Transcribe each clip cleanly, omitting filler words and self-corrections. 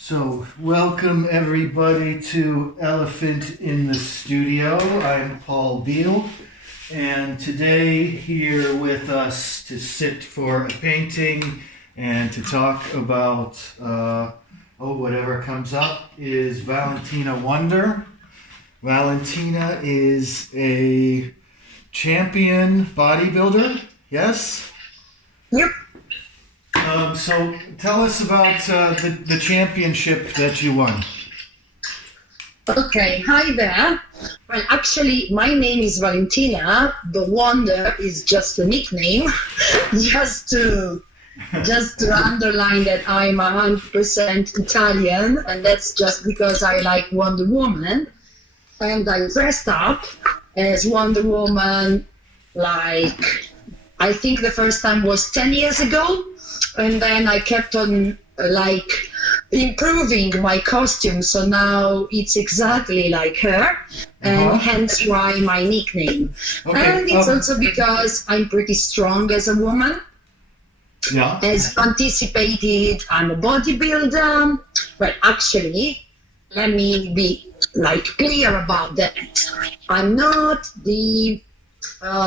So, welcome everybody to Elephant in the Studio. I'm Paul Beel, and today here with us to sit for a painting and to talk about whatever comes up is Valentina Wonder. Valentina is a champion bodybuilder, yes? Yep. So tell us about the championship that you won. Okay, hi there. Well, actually, my name is Valentina. The Wonder is just a nickname, just to underline that I'm 100% Italian, and that's just because I like Wonder Woman, and I dressed up as Wonder Woman, like I think the first time was 10 years ago. And then I kept on improving my costume, so now it's exactly like her, and hence why my nickname. Okay. And it's also because I'm pretty strong as a woman. Yeah. As anticipated, I'm a bodybuilder. Well, actually, let me be clear about that. I'm not the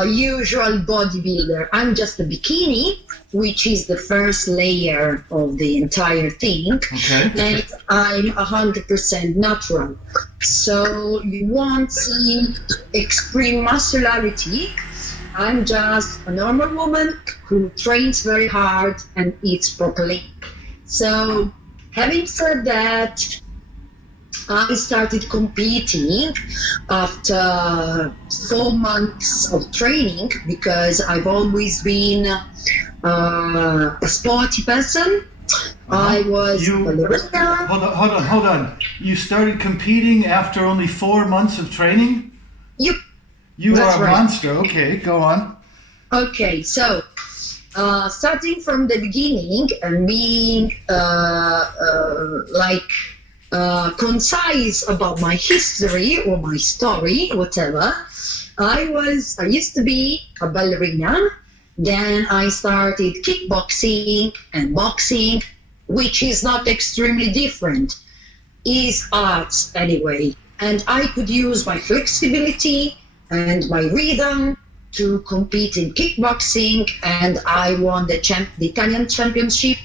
usual bodybuilder. I'm just a bikini, which is the first layer of the entire thing. Okay. And I'm 100% natural. So you won't see extreme muscularity. I'm just a normal woman who trains very hard and eats properly. So having said that, I started competing after 4 months of training because I've always been a sporty person. I was a ballerina. Hold on. You started competing after only 4 months of training? Yep. You That's are a right. monster. Okay, go on. Okay, so starting from the beginning and being concise about my history or my story, whatever. I used to be a ballerina. Then I started kickboxing and boxing, which is not extremely different. Is arts anyway. And I could use my flexibility and my rhythm to compete in kickboxing, and I won the Italian championship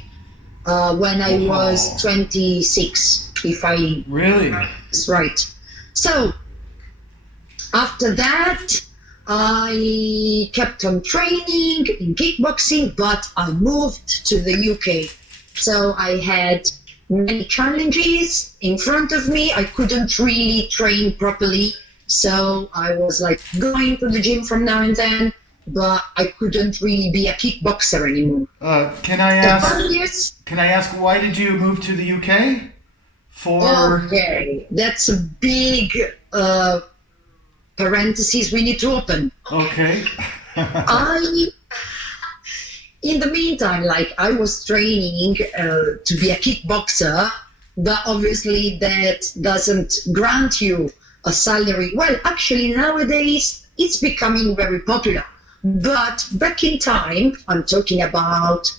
when I was 26, if I Really? was right. So after that, I kept on training in kickboxing, but I moved to the UK. So I had many challenges in front of me. I couldn't really train properly. So I was going to the gym from now and then, but I couldn't really be a kickboxer anymore. Can I ask why did you move to the UK? Okay, that's a big parentheses we need to open. Okay. In the meantime, I was training to be a kickboxer, but obviously that doesn't grant you a salary. Well, actually nowadays it's becoming very popular. But back in time, I'm talking about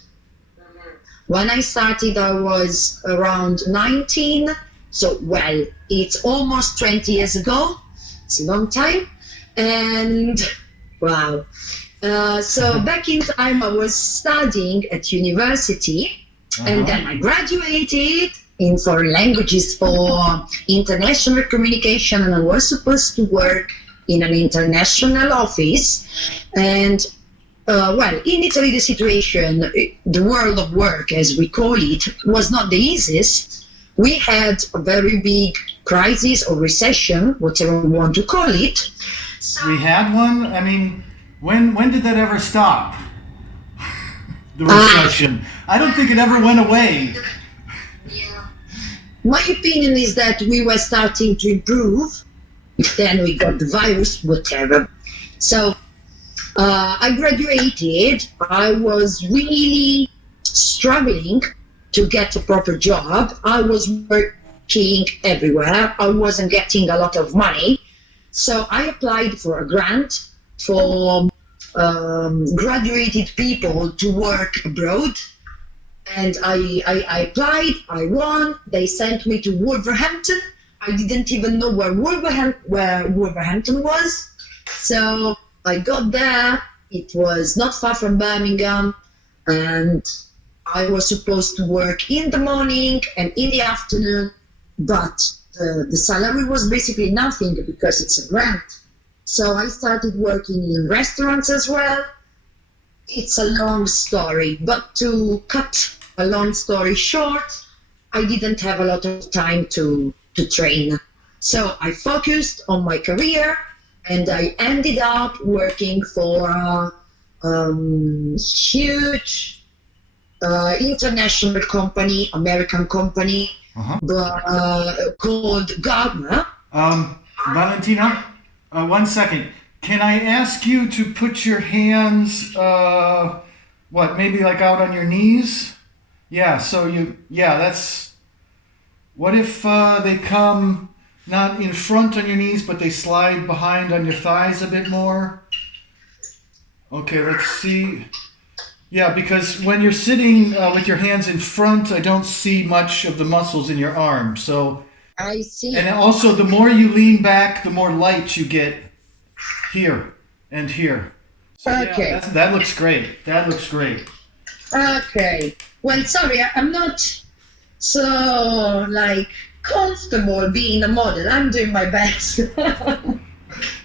when I started, I was around 19. So, well, it's almost 20 years ago. It's a long time. And wow. So back in time, I was studying at university, and then I graduated in foreign languages for international communication, and I was supposed to work in an international office. And in Italy, the situation, the world of work, as we call it, was not the easiest. We had a very big crisis or recession, whatever we want to call it. We had one? I mean, when did that ever stop? The recession. I don't think it ever went away. My opinion is that we were starting to improve. Then we got the virus, whatever. So I graduated. I was really struggling to get a proper job. I was working everywhere. I wasn't getting a lot of money. So I applied for a grant for graduated people to work abroad. and I applied, I won. They sent me to Wolverhampton. I didn't even know where Wolverhampton was. So I got there. It was not far from Birmingham, and I was supposed to work in the morning and in the afternoon, but the salary was basically nothing because it's a grant. So I started working in restaurants as well. It's a long story, but to cut a long story short, I didn't have a lot of time to train. So I focused on my career, and I ended up working for a huge international company, American company, called Gardner. Valentina, 1 second. Can I ask you to put your hands, maybe like out on your knees? Yeah, that's... What if they come not in front on your knees, but they slide behind on your thighs a bit more? Okay, let's see. Yeah, because when you're sitting with your hands in front, I don't see much of the muscles in your arm. So I see. And also, the more you lean back, the more light you get here and here. So, okay. Yeah, that looks great. That looks great. Okay. Well, sorry, I'm not so comfortable being a model. I'm doing my best.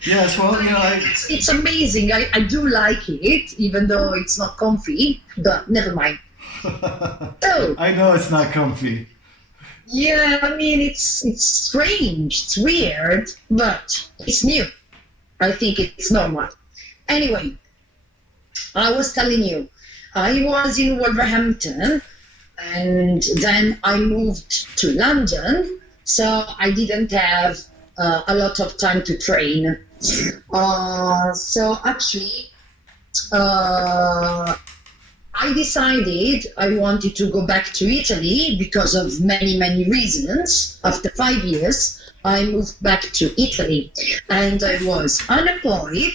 Yes, well, it's amazing. I do like it, even though it's not comfy, but never mind. So, I know it's not comfy. Yeah, I mean, it's strange, it's weird, but it's new. I think it's normal. Anyway, I was telling you, I was in Wolverhampton, and then I moved to London, so I didn't have a lot of time to train. So actually, I decided I wanted to go back to Italy because of many, many reasons. After 5 years, I moved back to Italy, and I was unemployed.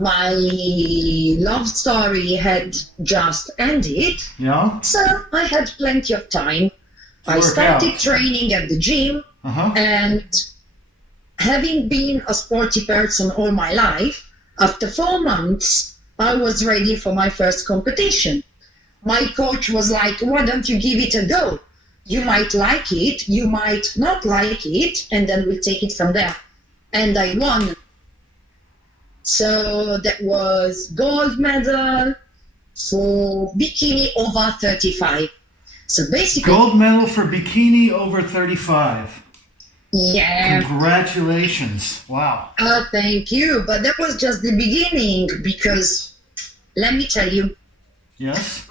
My love story had just ended, so I had plenty of time. I started training at the gym, and having been a sporty person all my life, after 4 months, I was ready for my first competition. My coach was like, why don't you give it a go? You might like it, you might not like it, and then we'll take it from there. And I won. So that was gold medal for bikini over 35. So basically... Gold medal for bikini over 35. Yeah. Congratulations. Wow. Thank you. But that was just the beginning, because let me tell you. Yes.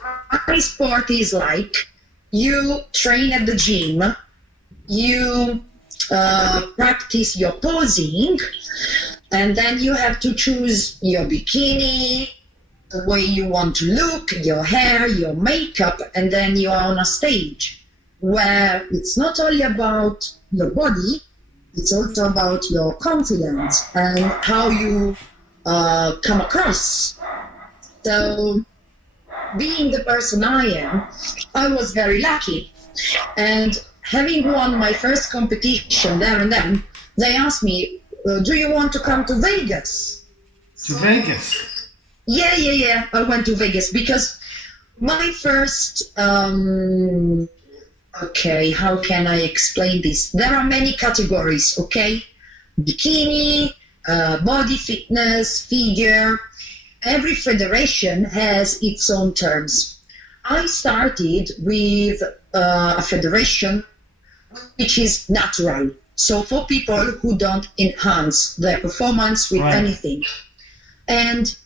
My sport is like, you train at the gym, you practice your posing, and then you have to choose your bikini, the way you want to look, your hair, your makeup, and then you are on a stage where it's not only about your body, it's also about your confidence and how you come across. So, being the person I am, I was very lucky. And having won my first competition there and then, they asked me, do you want to come to Vegas? To Vegas? Yeah. I went to Vegas because my first... okay, how can I explain this? There are many categories, okay? Bikini, body fitness, figure. Every federation has its own terms. I started with a federation which is natural. So for people who don't enhance their performance with anything. And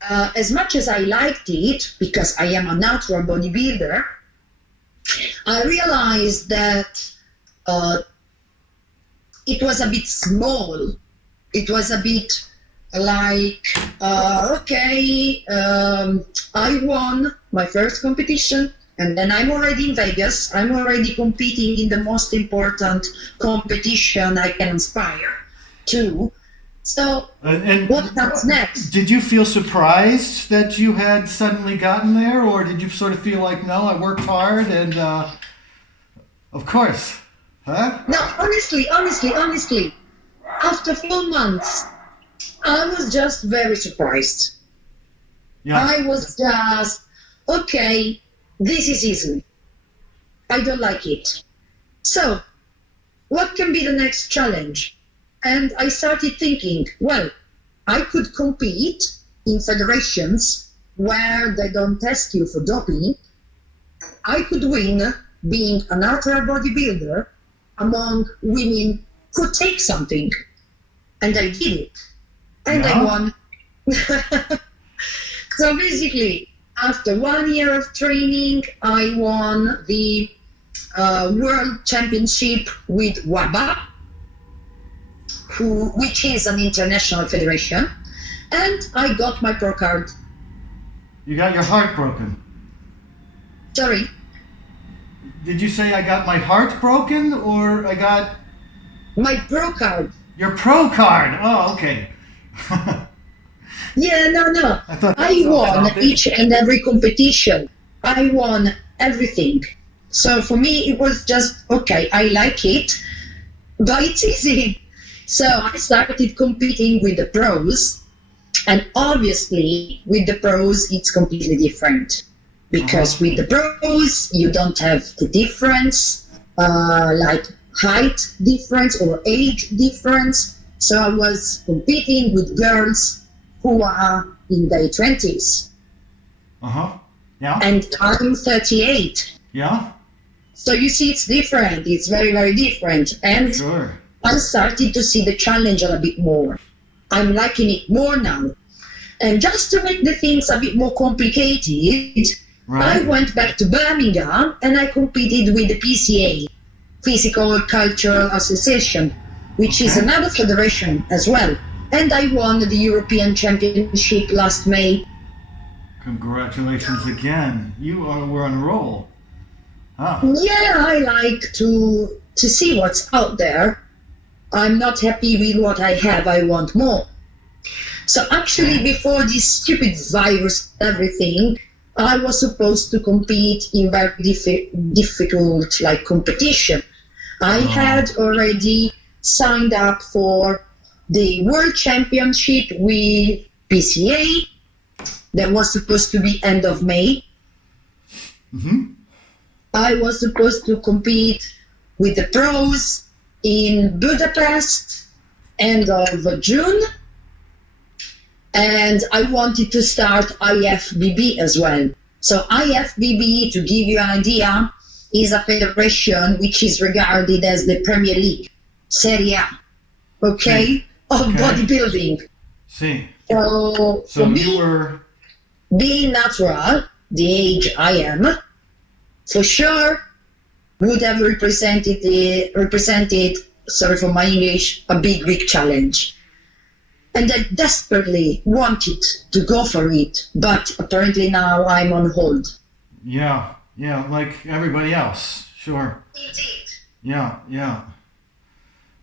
as much as I liked it, because I am a natural bodybuilder, I realized that it was a bit small. It was a bit like, I won my first competition, and then I'm already in Vegas. I'm already competing in the most important competition I can aspire to. So And what comes next? did you feel surprised that you had suddenly gotten there, or did you sort of feel like, no, I worked hard and, of course, huh? No, honestly, after 4 months, I was just very surprised. Yeah. I was just, okay, this is easy. I don't like it. So, what can be the next challenge? And I started thinking, well, I could compete in federations where they don't test you for doping. I could win being a natural bodybuilder among women who take something. And I did it. And I Yeah. won. So basically, after 1 year of training, I won the World Championship with WABA, which is an international federation, and I got my pro card. You got your heart broken. Sorry, Did you say I got my heart broken, or I got my pro card. your pro card? Oh, okay. Yeah, no. I thought that I was won something. each and every competition. I won everything. So for me, it was just, okay, I like it, but it's easy. So I started competing with the pros, and obviously with the pros, it's completely different. Because with the pros, you don't have the difference, like height difference or age difference. So I was competing with girls who are in their 20s. Uh-huh. Yeah. And I'm 38. Yeah. So you see, it's different. It's very, very different. And Sure. I started to see the challenge a bit more. I'm liking it more now. And just to make the things a bit more complicated, I Right. went back to Birmingham and I competed with the PCA, Physical Cultural Association, which is Okay. another federation as well. And I won the European Championship last May. Congratulations again. Were on a roll. Huh. Yeah, I like to see what's out there. I'm not happy with what I have. I want more. So actually, before this stupid virus, everything, I was supposed to compete in very difficult like competition. I had already signed up for the World Championship with PCA. That was supposed to be end of May. Mm-hmm. I was supposed to compete with the pros in Budapest end of June. And I wanted to start IFBB as well. So IFBB, to give you an idea, is a federation which is regarded as the Premier League, Serie A, okay, of bodybuilding. See. So So for you me, were. being natural, the age I am, for sure would have represented, sorry for my English, a big challenge. And I desperately wanted to go for it, but apparently now I'm on hold. Yeah. Yeah. Like everybody else. Sure. Indeed. Yeah. Yeah.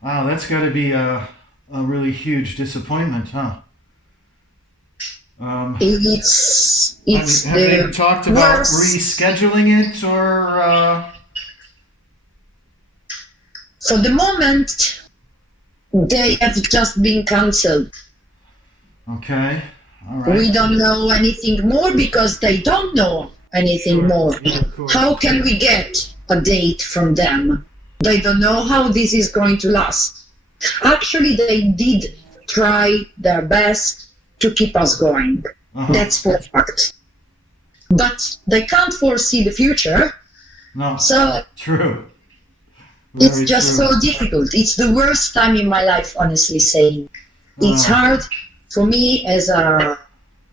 Wow. That's got to be a really huge disappointment, huh? It's Have they the talked about worst. rescheduling it, or? For the moment, they have just been cancelled. Okay. All right. We don't know anything more because they don't know anything Sure. more. Yeah, of course. How can we get a date from them? They don't know how this is going to last. Actually, they did try their best to keep us going. Uh-huh. That's for a fact. But they can't foresee the future, No. so True. it's Very just true. so difficult. It's the worst time in my life, honestly saying. It's hard for me as a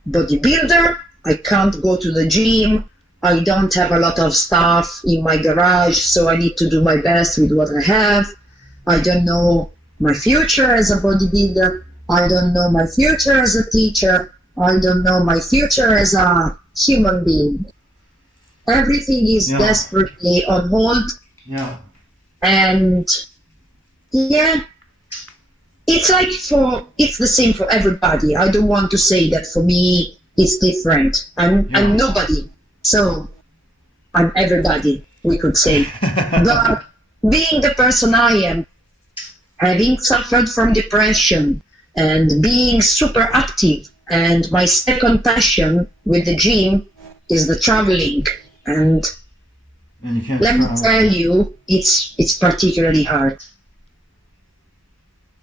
bodybuilder. I can't go to the gym. I don't have a lot of stuff in my garage, so I need to do my best with what I have. I don't know my future as a bodybuilder. I don't know my future as a teacher. I don't know my future as a human being. Everything is Yeah. desperately on hold. Yeah. And yeah, it's it's the same for everybody. I don't want to say that for me it's different. I'm nobody, so I'm everybody, we could say. But being the person I am, having suffered from depression and being super active, and my second passion with the gym is the traveling, and you can't let me tell you, it's particularly hard.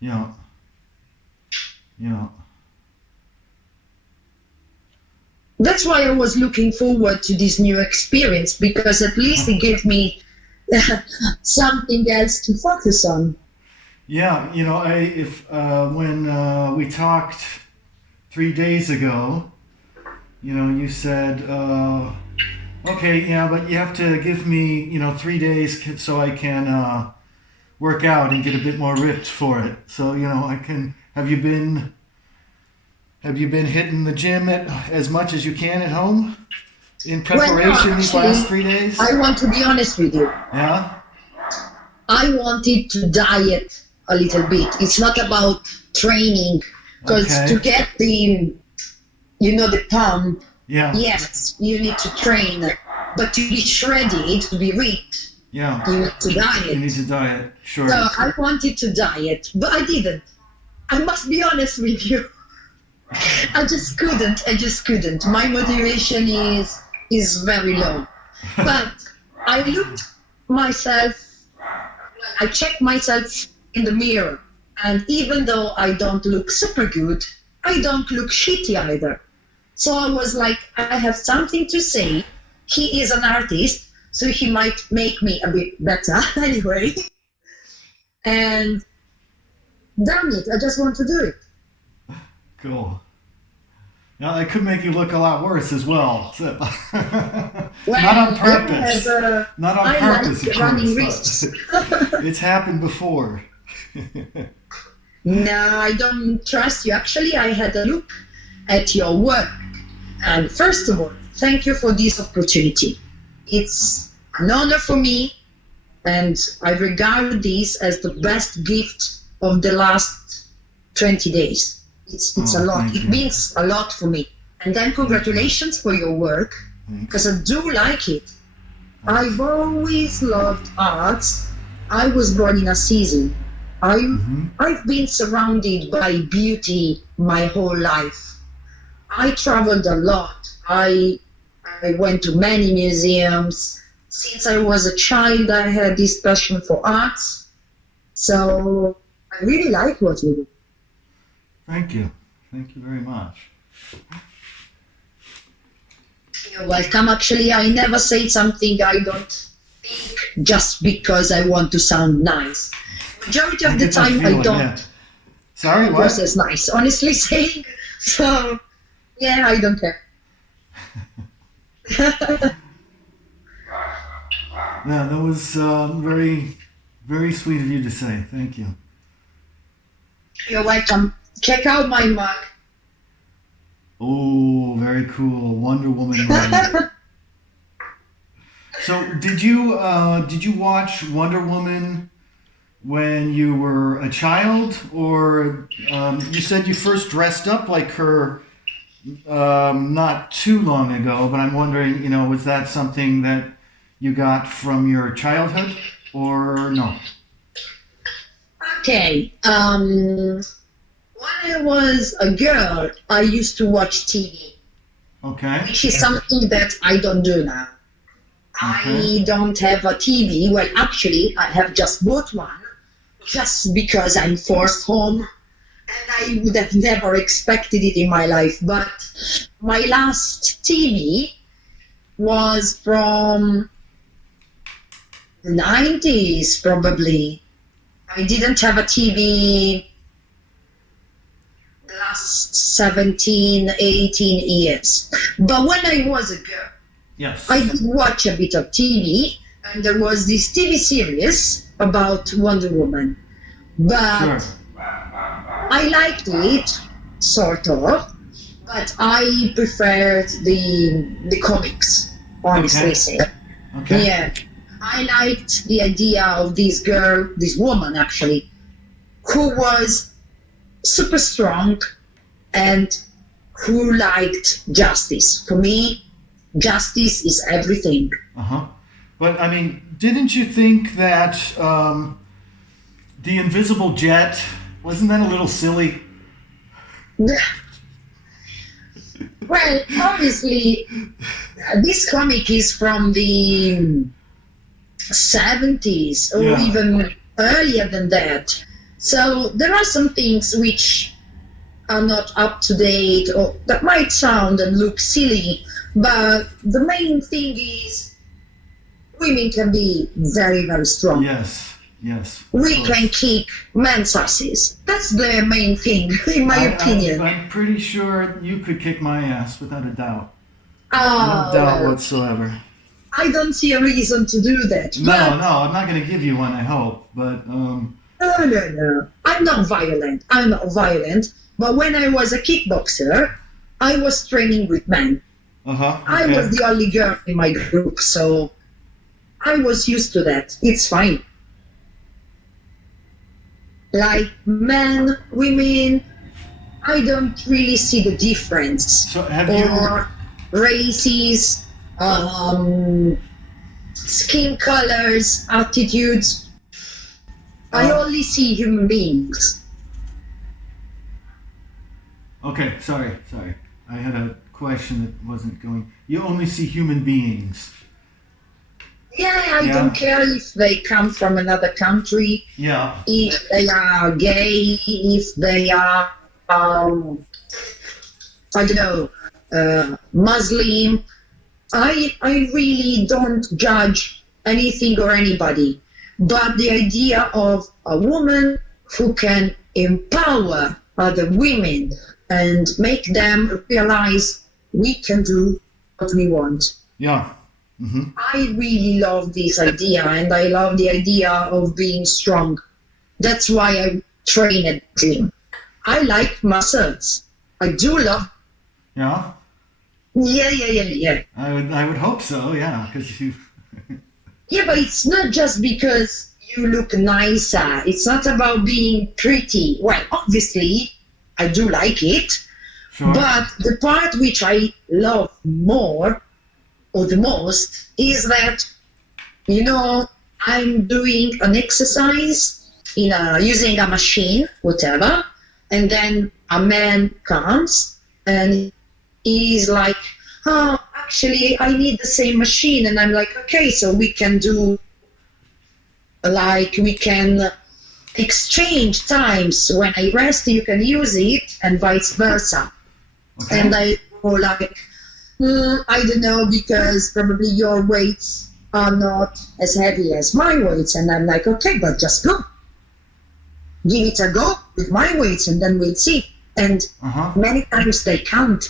Yeah. That's why I was looking forward to this new experience, because at least it gave me something else to focus on. Yeah, when we talked 3 days ago, you said, okay, yeah, but you have to give me, 3 days so I can work out and get a bit more ripped for it. So, I can. Have you been hitting the gym as much as you can at home in preparation these last 3 days? I want to be honest with you. Yeah? I wanted to diet a little bit. It's not about training, because to get the pump, yes, you need to train, but to be shredded, to be ripped, you need to diet. You need to diet, sure. So I wanted to diet, but I didn't. I must be honest with you. I just couldn't. My motivation is very low. But I checked myself in the mirror, and even though I don't look super good, I don't look shitty either. So I was like, I have something to say. He is an artist, so he might make me a bit better anyway. And damn it, I just want to do it. Cool. Now, that could make you look a lot worse as well. Not on purpose. Not on purpose, like running risks. It's happened before. No, I don't trust you. Actually, I had a look at your work. And first of all, thank you for this opportunity. It's an honor for me, and I regard this as the best gift of the last 20 days. It's a lot. It means a lot for me. And then congratulations for your work, because I do like it. I've always loved arts. I was born in a season. I've been surrounded by beauty my whole life. I traveled a lot. I went to many museums. Since I was a child, I had this passion for arts. So I really like what we do. Thank you. Thank you very much. You're welcome. Actually, I never say something I don't think just because I want to sound nice. Majority of the time, I don't. Yeah. Sorry, what? Process nice, honestly saying. So, yeah, I don't care. Yeah, that was very, very sweet of you to say. Thank you. You're welcome. Check out my mug. Oh, very cool. Wonder Woman mug. So, did you watch Wonder Woman when you were a child, or you said you first dressed up like her not too long ago? But I'm wondering, was that something that you got from your childhood, or no? Okay. When I was a girl, I used to watch TV. Okay. Which is something that I don't do now. Okay. I don't have a TV. Well, actually, I have just bought one, just because I'm forced home, and I would have never expected it in my life. But my last TV was from the 90s, probably. I didn't have a TV the last 17, 18 years. But when I was a girl, yes, I did watch a bit of TV, and there was this TV series about Wonder Woman. But sure. I liked it, sort of, but I preferred the comics, honestly saying. Okay. Yeah. I liked the idea of this girl, this woman actually, who was super strong and who liked justice. For me, justice is everything. Uh-huh. But, I mean, didn't you think that the invisible jet, wasn't that a little silly? Well, obviously, this comic is from the 70s or Yeah. even earlier than that. So there are some things which are not up to date or that might sound and look silly, but the main thing is women can be very, very strong. Yes, yes. We can kick men's asses. That's the main thing, in my opinion. I'm pretty sure you could kick my ass without a doubt. Oh, No doubt well, whatsoever. I don't see a reason to do that. No, I'm not going to give you one, I hope. But, No. I'm not violent. But when I was a kickboxer, I was training with men. uh-huh. I Okay. was the only girl in my group, so I was used to that. It's fine. Like men, women, I don't really see the difference. So have you... Or races, skin colors, attitudes. I only see human beings. Okay, sorry. I had a question that wasn't going... You only see human beings. Yeah, I don't care if they come from another country, Yeah. if they are gay, if they are, I don't know, Muslim. I really don't judge anything or anybody. But the idea of a woman who can empower other women and make them realize we can do what we want. Yeah. Mm-hmm. I really love this idea, and I love the idea of being strong. That's why I train at the gym. I like muscles. I do love. Yeah? Yeah. I would hope so, yeah, because you... Yeah, but it's not just because you look nicer. It's not about being pretty. Well, obviously, I do like it. Sure. But the part which I love more or the most is that, I'm doing an exercise using a machine, whatever, and then a man comes and he's like, oh, actually, I need the same machine. And I'm like, okay, so we can exchange times. When I rest, you can use it, and vice versa. Okay. And I go like, I don't know, because probably your weights are not as heavy as my weights. And I'm like, okay, but just go. Give it a go with my weights, and then we'll see. And many times they can't.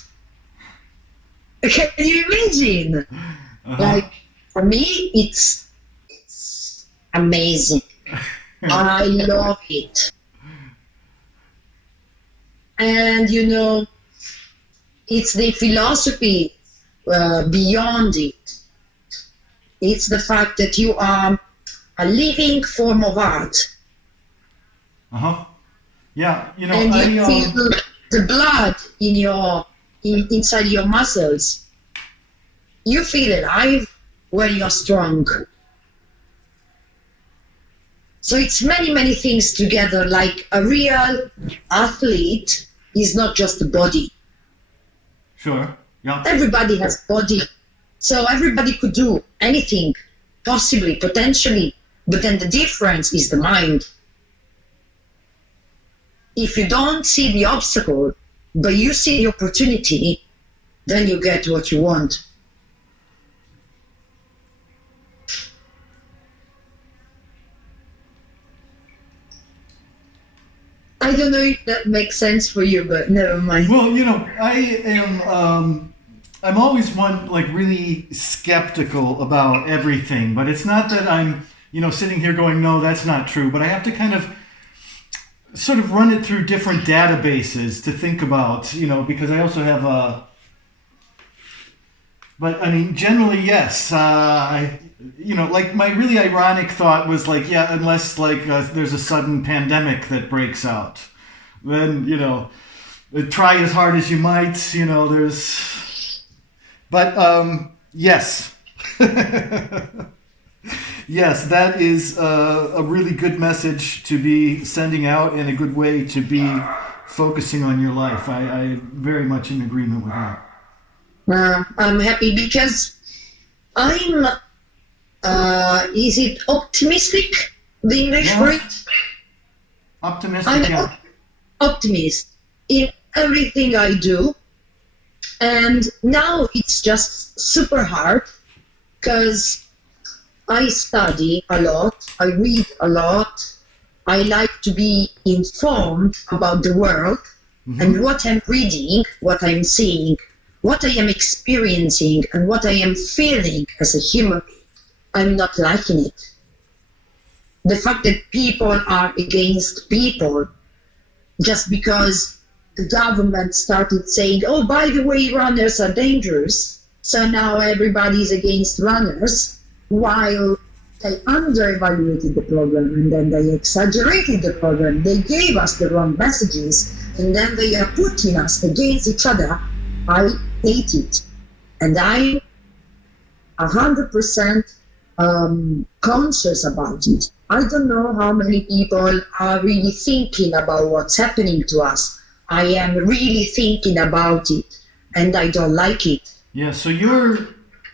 Can you imagine? Like, for me, it's amazing. I love it. And, it's the philosophy beyond it. It's the fact that you are a living form of art. Yeah, and you feel the blood inside your muscles. You feel alive when you're strong. So it's many, many things together. Like a real athlete is not just a body. Sure. Yeah. Everybody has body. So everybody could do anything, possibly, potentially. But then the difference is the mind. If you don't see the obstacle, but you see the opportunity, then you get what you want. I don't know if that makes sense for you, but never mind. Well, I'm always really skeptical about everything, but it's not that I'm, sitting here going, no, that's not true, but I have to kind of sort of run it through different databases to think about, because I also have but I mean, generally, yes, my really ironic thought was unless there's a sudden pandemic that breaks out, then, you know, try as hard as you might, you know, but yes. Yes, that is a really good message to be sending out and a good way to be focusing on your life. I very much in agreement with that. I'm happy because I'm, is it optimistic, the English word? Optimistic, I'm yeah. optimist in everything I do. And now it's just super hard because I study a lot, I read a lot, I like to be informed about the world and what I'm reading, what I'm seeing, what I am experiencing, and what I am feeling as a human. I'm not liking it. The fact that people are against people just because the government started saying, oh, by the way, runners are dangerous, so now everybody's against runners, while they under-evaluated the problem and then they exaggerated the problem. They gave us the wrong messages and then they are putting us against each other. I hate it. And I'm 100% conscious about it. I don't know how many people are really thinking about what's happening to us. I am really thinking about it and I don't like it. Yeah, so you're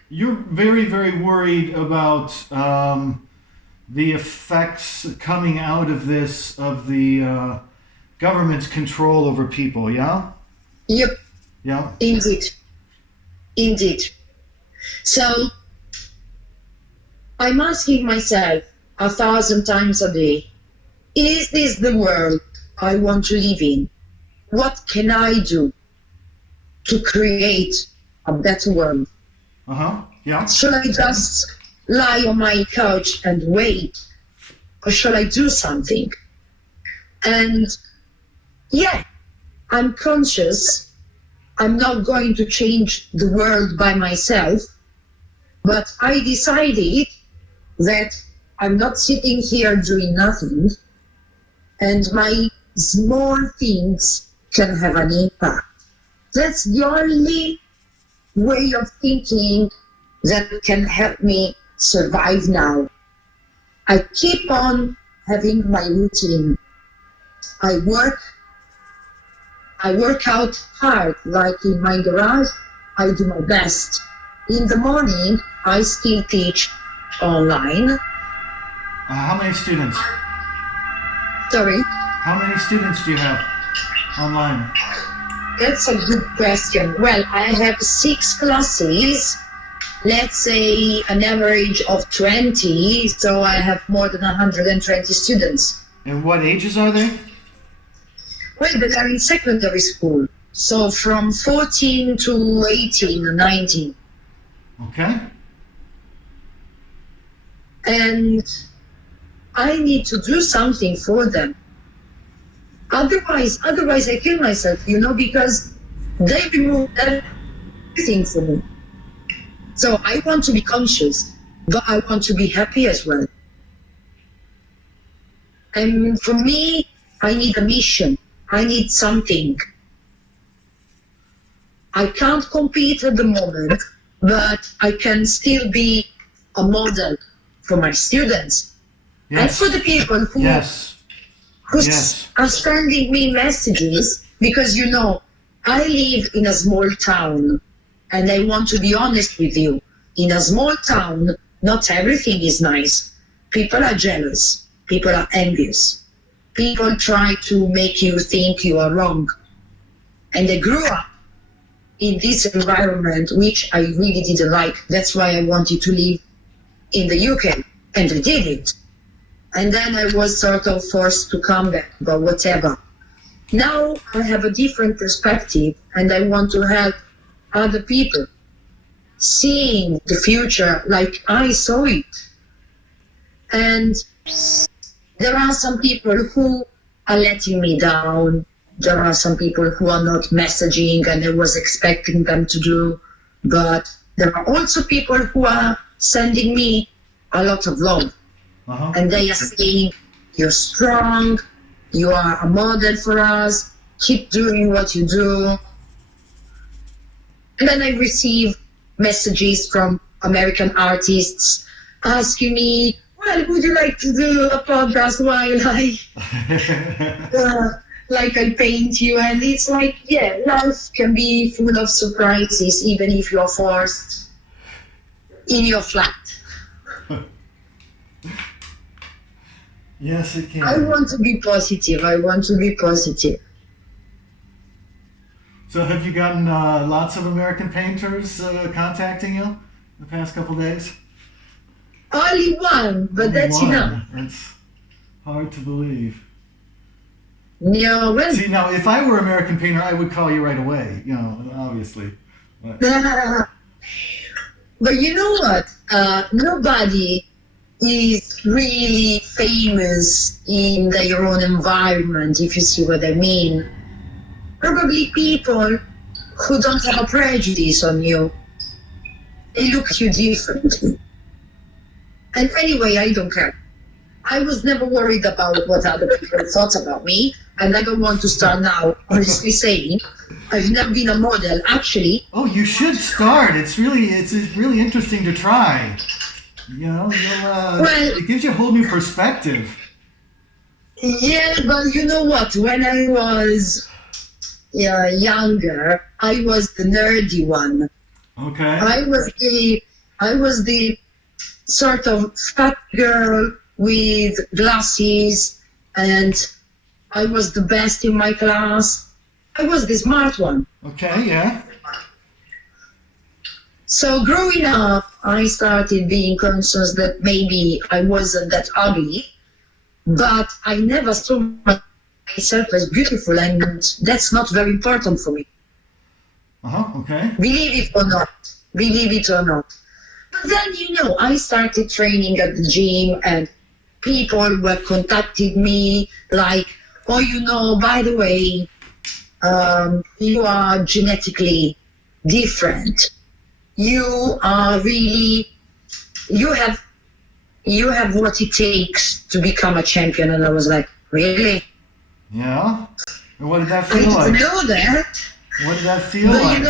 very, very worried about the effects coming out of this, of the government's control over people, yeah? Yep. Yeah. Indeed. So I'm asking myself 1,000 times a day, is this the world I want to live in? What can I do to create a better world? Yeah. Should I just lie on my couch and wait? Or should I do something? And yeah, I'm conscious. I'm not going to change the world by myself, but I decided that I'm not sitting here doing nothing, and my small things can have an impact. That's the only way of thinking that can help me survive now. I keep on having my routine. I work out hard, like in my garage, I do my best. In the morning, I still teach online. How many students? Sorry? How many students do you have online? That's a good question. Well, I have 6 classes, let's say an average of 20, so I have more than 120 students. And what ages are they? Well, they are in secondary school, so from 14 to 18 or 19. Okay. And I need to do something for them. Otherwise I kill myself, because they remove everything from me. So I want to be conscious, but I want to be happy as well. And for me, I need a mission. I need something. I can't compete at the moment, but I can still be a model for my students. Yes. And for the people who are sending me messages, because I live in a small town, and I want to be honest with you. In a small town, not everything is nice. People are jealous. People are envious. People try to make you think you are wrong. And I grew up in this environment, which I really didn't like. That's why I wanted to live in the UK, and I did it. And then I was sort of forced to come back, but whatever. Now I have a different perspective, and I want to help other people seeing the future like I saw it. And there are some people who are letting me down. There are some people who are not messaging, and I was expecting them to do. But there are also people who are sending me a lot of love. And they are saying, you're strong, You are a model for us. Keep doing what you do. And then I receive messages from American artists asking me, well, would you like to do a podcast while like I paint you? And it's like, yeah, life can be full of surprises, even if you're forced in your flat. Yes, it can. I want to be positive. So have you gotten lots of American painters contacting you the past couple days? Only one, but Only that's one. enough. That's hard to believe. Yeah, well, See, now, if I were an American painter, I would call you right away, obviously. But but you know what? Nobody is really famous in their own environment, if you see what I mean. Probably people who don't have a prejudice on you, they look at you differently. And anyway, I don't care. I was never worried about what other people thought about me, and I don't want to start now, honestly saying. I've never been a model, actually. oh, you should start. It's really interesting to try. Well, it gives you a whole new perspective. Yeah, but you know what? When I was younger, I was the nerdy one. Okay. I was the sort of fat girl with glasses, and I was the best in my class. I was the smart one. Okay, yeah. So growing up, I started being conscious that maybe I wasn't that ugly, but I never saw myself as beautiful, and that's not very important for me. Okay. Believe it or not. But then, I started training at the gym, and people were contacting me like, oh, by the way, you are genetically different. You are really, you have what it takes to become a champion. And I was like, really? Yeah? And what did that I feel like? didn't know that. What did that feel But like?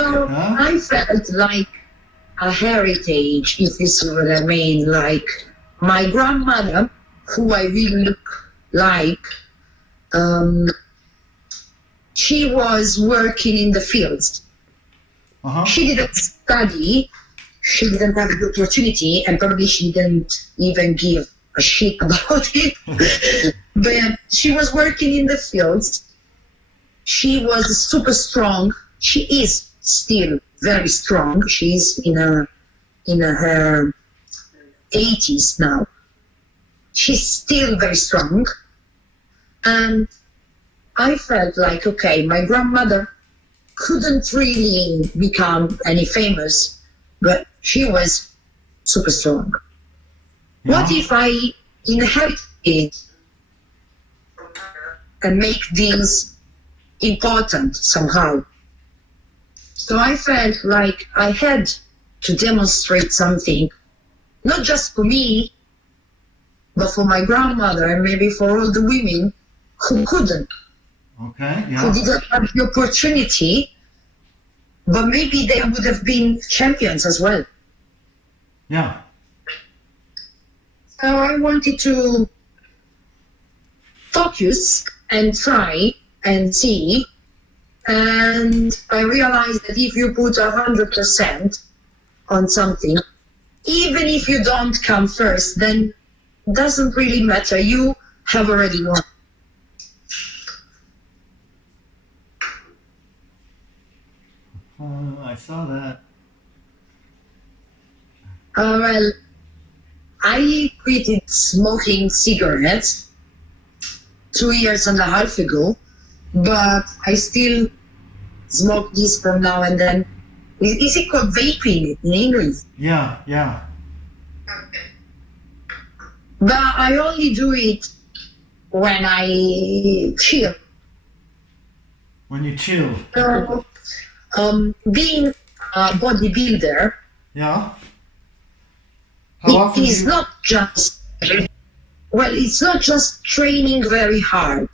I felt like a heritage, if you see what I mean. Like my grandmother, who I really look like, she was working in the fields. She didn't study, she didn't have the opportunity, and probably she didn't even give a shit about it. But she was working in the fields. She was super strong. She is still very strong. She's in her 80s now. She's still very strong. And I felt like, okay, my grandmother couldn't really become any famous, but she was super strong. Yeah. What if I inherit it and make things important somehow? So I felt like I had to demonstrate something, not just for me, but for my grandmother and maybe for all the women who couldn't. Okay, yeah. Who didn't have the opportunity, but maybe they would have been champions as well. Yeah. So I wanted to focus and try and see, and I realized that if you put 100% on something, even if you don't come first, then it doesn't really matter. You have already won. I saw that. Well, I quitted smoking cigarettes 2.5 years ago, but I still smoke this from now and then. Is it called vaping in English? Yeah. Okay. But I only do it when I chill. When you chill. Being a bodybuilder, yeah. How often it's not just training very hard.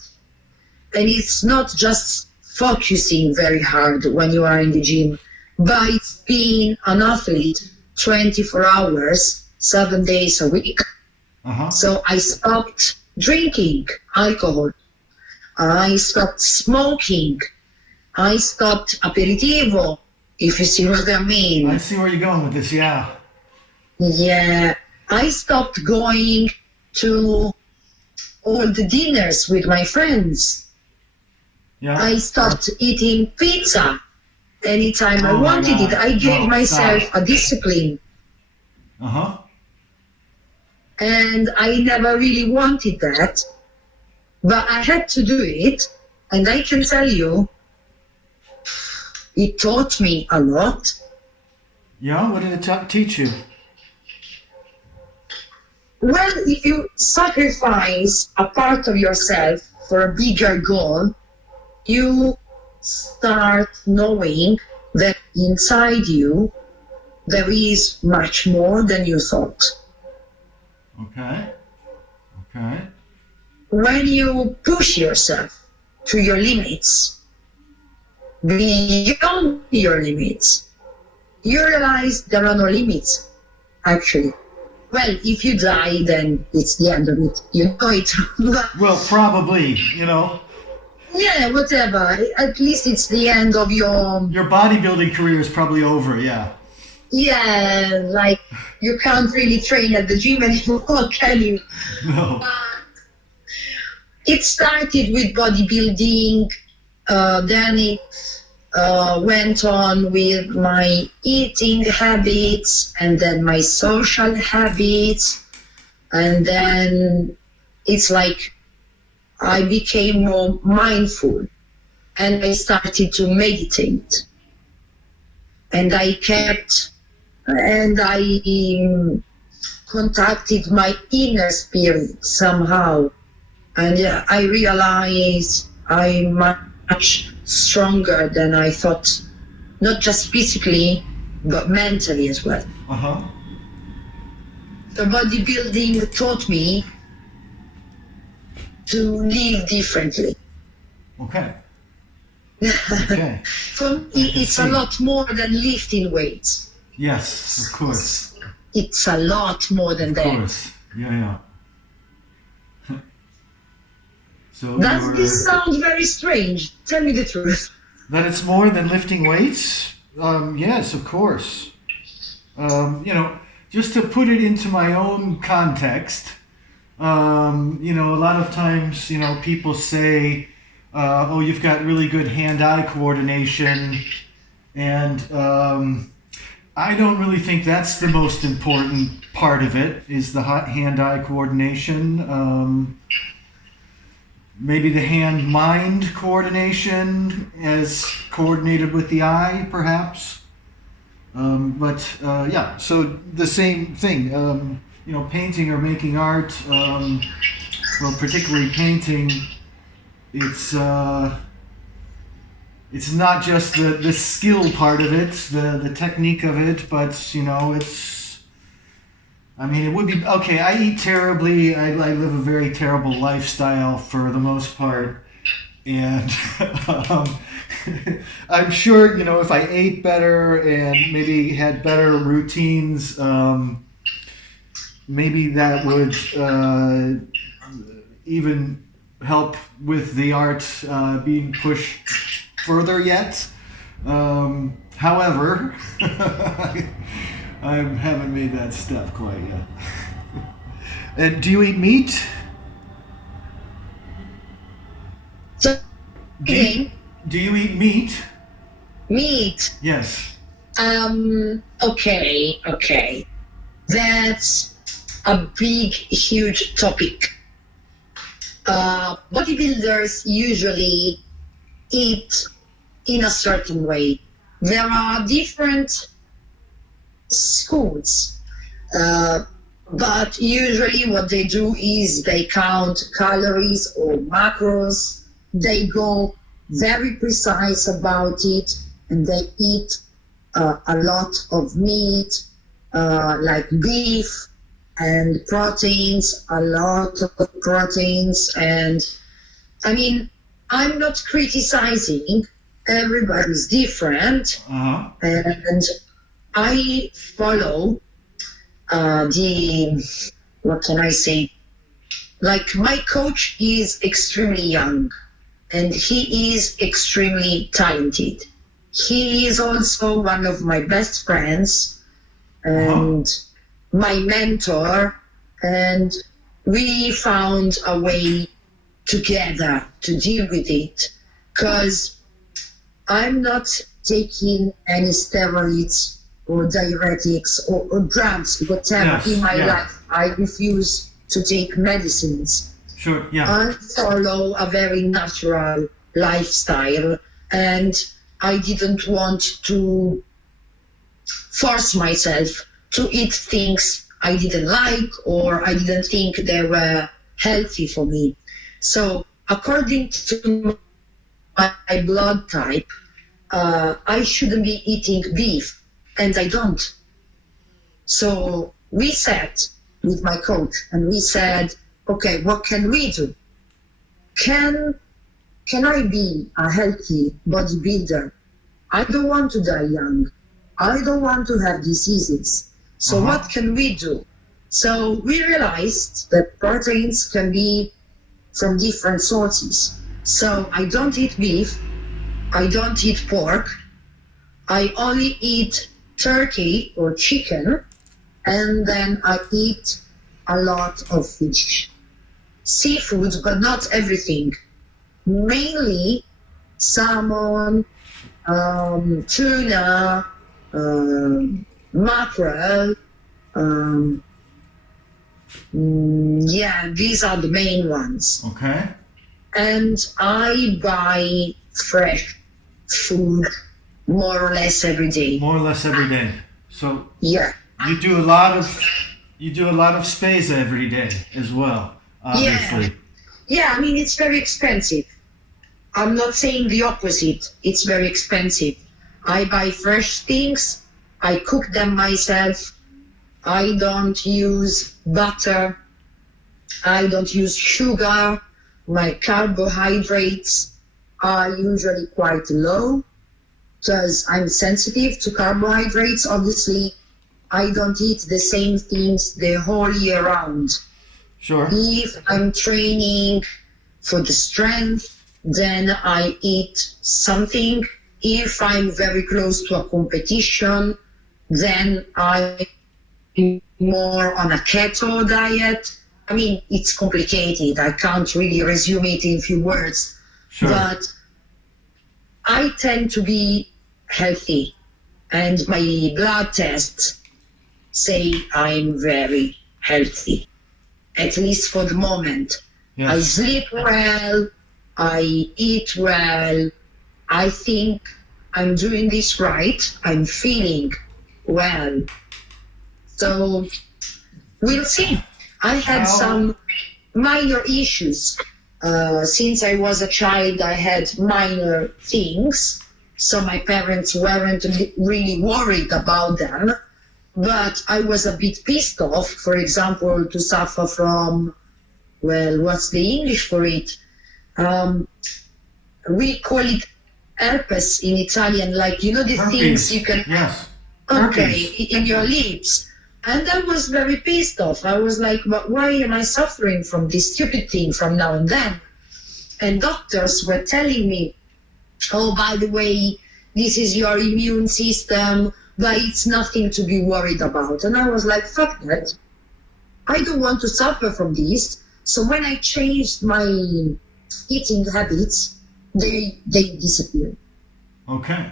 and it's not just focusing very hard when you are in the gym, but it's being an athlete 24 hours, 7 days a week. So I stopped drinking alcohol. I stopped smoking. I stopped aperitivo, if you see what I mean. I see where you're going with this, yeah. Yeah. I stopped going to all the dinners with my friends. Yeah. I stopped eating pizza anytime I wanted it. I gave myself a discipline. And I never really wanted that, but I had to do it. And I can tell you, it taught me a lot. Yeah, what did it teach you? Well, if you sacrifice a part of yourself for a bigger goal, you start knowing that inside you there is much more than you thought. Okay. When you push yourself to your limits, beyond your limits, you realize there are no limits, actually. Well, if you die, then it's the end of it. You know it. Well, probably, you know. Yeah, whatever. At least it's the end of your... Your bodybuilding career is probably over, yeah. Yeah, like, you can't really train at the gym anymore, can you? No. It started with bodybuilding, then it went on with my eating habits, and then my social habits, and then it's like I became more mindful, and I started to meditate, and I contacted my inner spirit somehow, and I realized I'm much stronger than I thought, not just physically, but mentally as well. The bodybuilding taught me to live differently. Okay. For me, it's a lot more than lifting weights. Yes, of course. It's a lot more than that. Of course. Yeah. So does this sound very strange? Tell me the truth. That it's more than lifting weights? Yes, of course. You know, just to put it into my own context, you know, a lot of times, you know, people say, oh, you've got really good hand-eye coordination, and I don't really think that's the most important part of it, is the hand-eye coordination. Maybe the hand-mind coordination as coordinated with the eye, perhaps. Yeah, so the same thing. You know, painting or making art, well, particularly painting, it's not just the skill part of it, the technique of it, but, you know, I mean, it would be, okay, I eat terribly, I live a very terrible lifestyle for the most part, and I'm sure, you know, if I ate better and maybe had better routines, maybe that would even help with the art being pushed further yet. However, I haven't made that step quite yet. And do you eat meat? So, do you eat meat? Meat? Yes. Okay. That's a big, huge topic. Bodybuilders usually eat in a certain way. There are different schools, but usually what they do is they count calories or macros. They go very precise about it, and they eat a lot of meat, like beef, and proteins, a lot of proteins. And I mean, I'm not criticizing. Everybody's different, and I follow what can I say? Like, my coach is extremely young and he is extremely talented. He is also one of my best friends and my mentor, and we found a way together to deal with it, because I'm not taking any steroids or diuretics or drugs, whatever, in my life. I refuse to take medicines. Sure, yeah. I follow a very natural lifestyle, and I didn't want to force myself to eat things I didn't like or I didn't think they were healthy for me. So according to my blood type, I shouldn't be eating beef, and I don't. So we sat with my coach and we said, okay, what can we do? Can I be a healthy bodybuilder? I don't want to die young. I don't want to have diseases. So what can we do? So we realized that proteins can be from different sources. So I don't eat beef. I don't eat pork. I only eat turkey or chicken, and then I eat a lot of fish. Seafood, but not everything. Mainly salmon, tuna, mackerel. These are the main ones. Okay. And I buy fresh food more or less every day. More or less every day. So yeah, you do a lot of space every day as well, obviously. Yeah, I mean, it's very expensive. I'm not saying the opposite. It's very expensive. I buy fresh things. I cook them myself. I don't use butter. I don't use sugar. My carbohydrates are usually quite low because I'm sensitive to carbohydrates. Obviously, I don't eat the same things the whole year round. Sure. If I'm training for the strength, then I eat something. If I'm very close to a competition, then I eat more on a keto diet. I mean, it's complicated. I can't really resume it in a few words. Sure. But I tend to be healthy, and my blood tests say I'm very healthy, at least for the moment. Yes. I sleep well, I eat well, I think I'm doing this right, I'm feeling well. So we'll see. I had some minor issues. Since I was a child, I had minor things, so my parents weren't really worried about them. But I was a bit pissed off, for example, to suffer from, well, what's the English for it? We call it herpes in Italian, like, you know, the herpes. things you can... Yes. Okay, Herpes. in your lips. And I was very pissed off. I was like, but why am I suffering from this stupid thing from now and then? And doctors were telling me, oh, by the way, this is your immune system, but it's nothing to be worried about. And I was like, fuck that. I don't want to suffer from this. So when I changed my eating habits, they disappeared. Okay.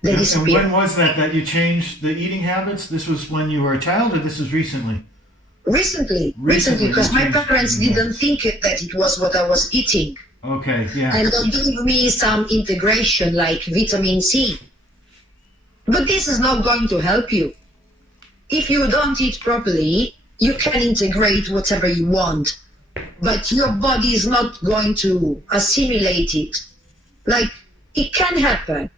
They And disappeared. when was that you changed the eating habits? This was when you were a child, or this was recently? Recently, Recently, because my you changed parents eating didn't think that it was what I was eating. Okay, yeah. And they gave me some integration like vitamin C. But this is not going to help you. If you don't eat properly, you can integrate whatever you want, but your body is not going to assimilate it. Like, it can happen,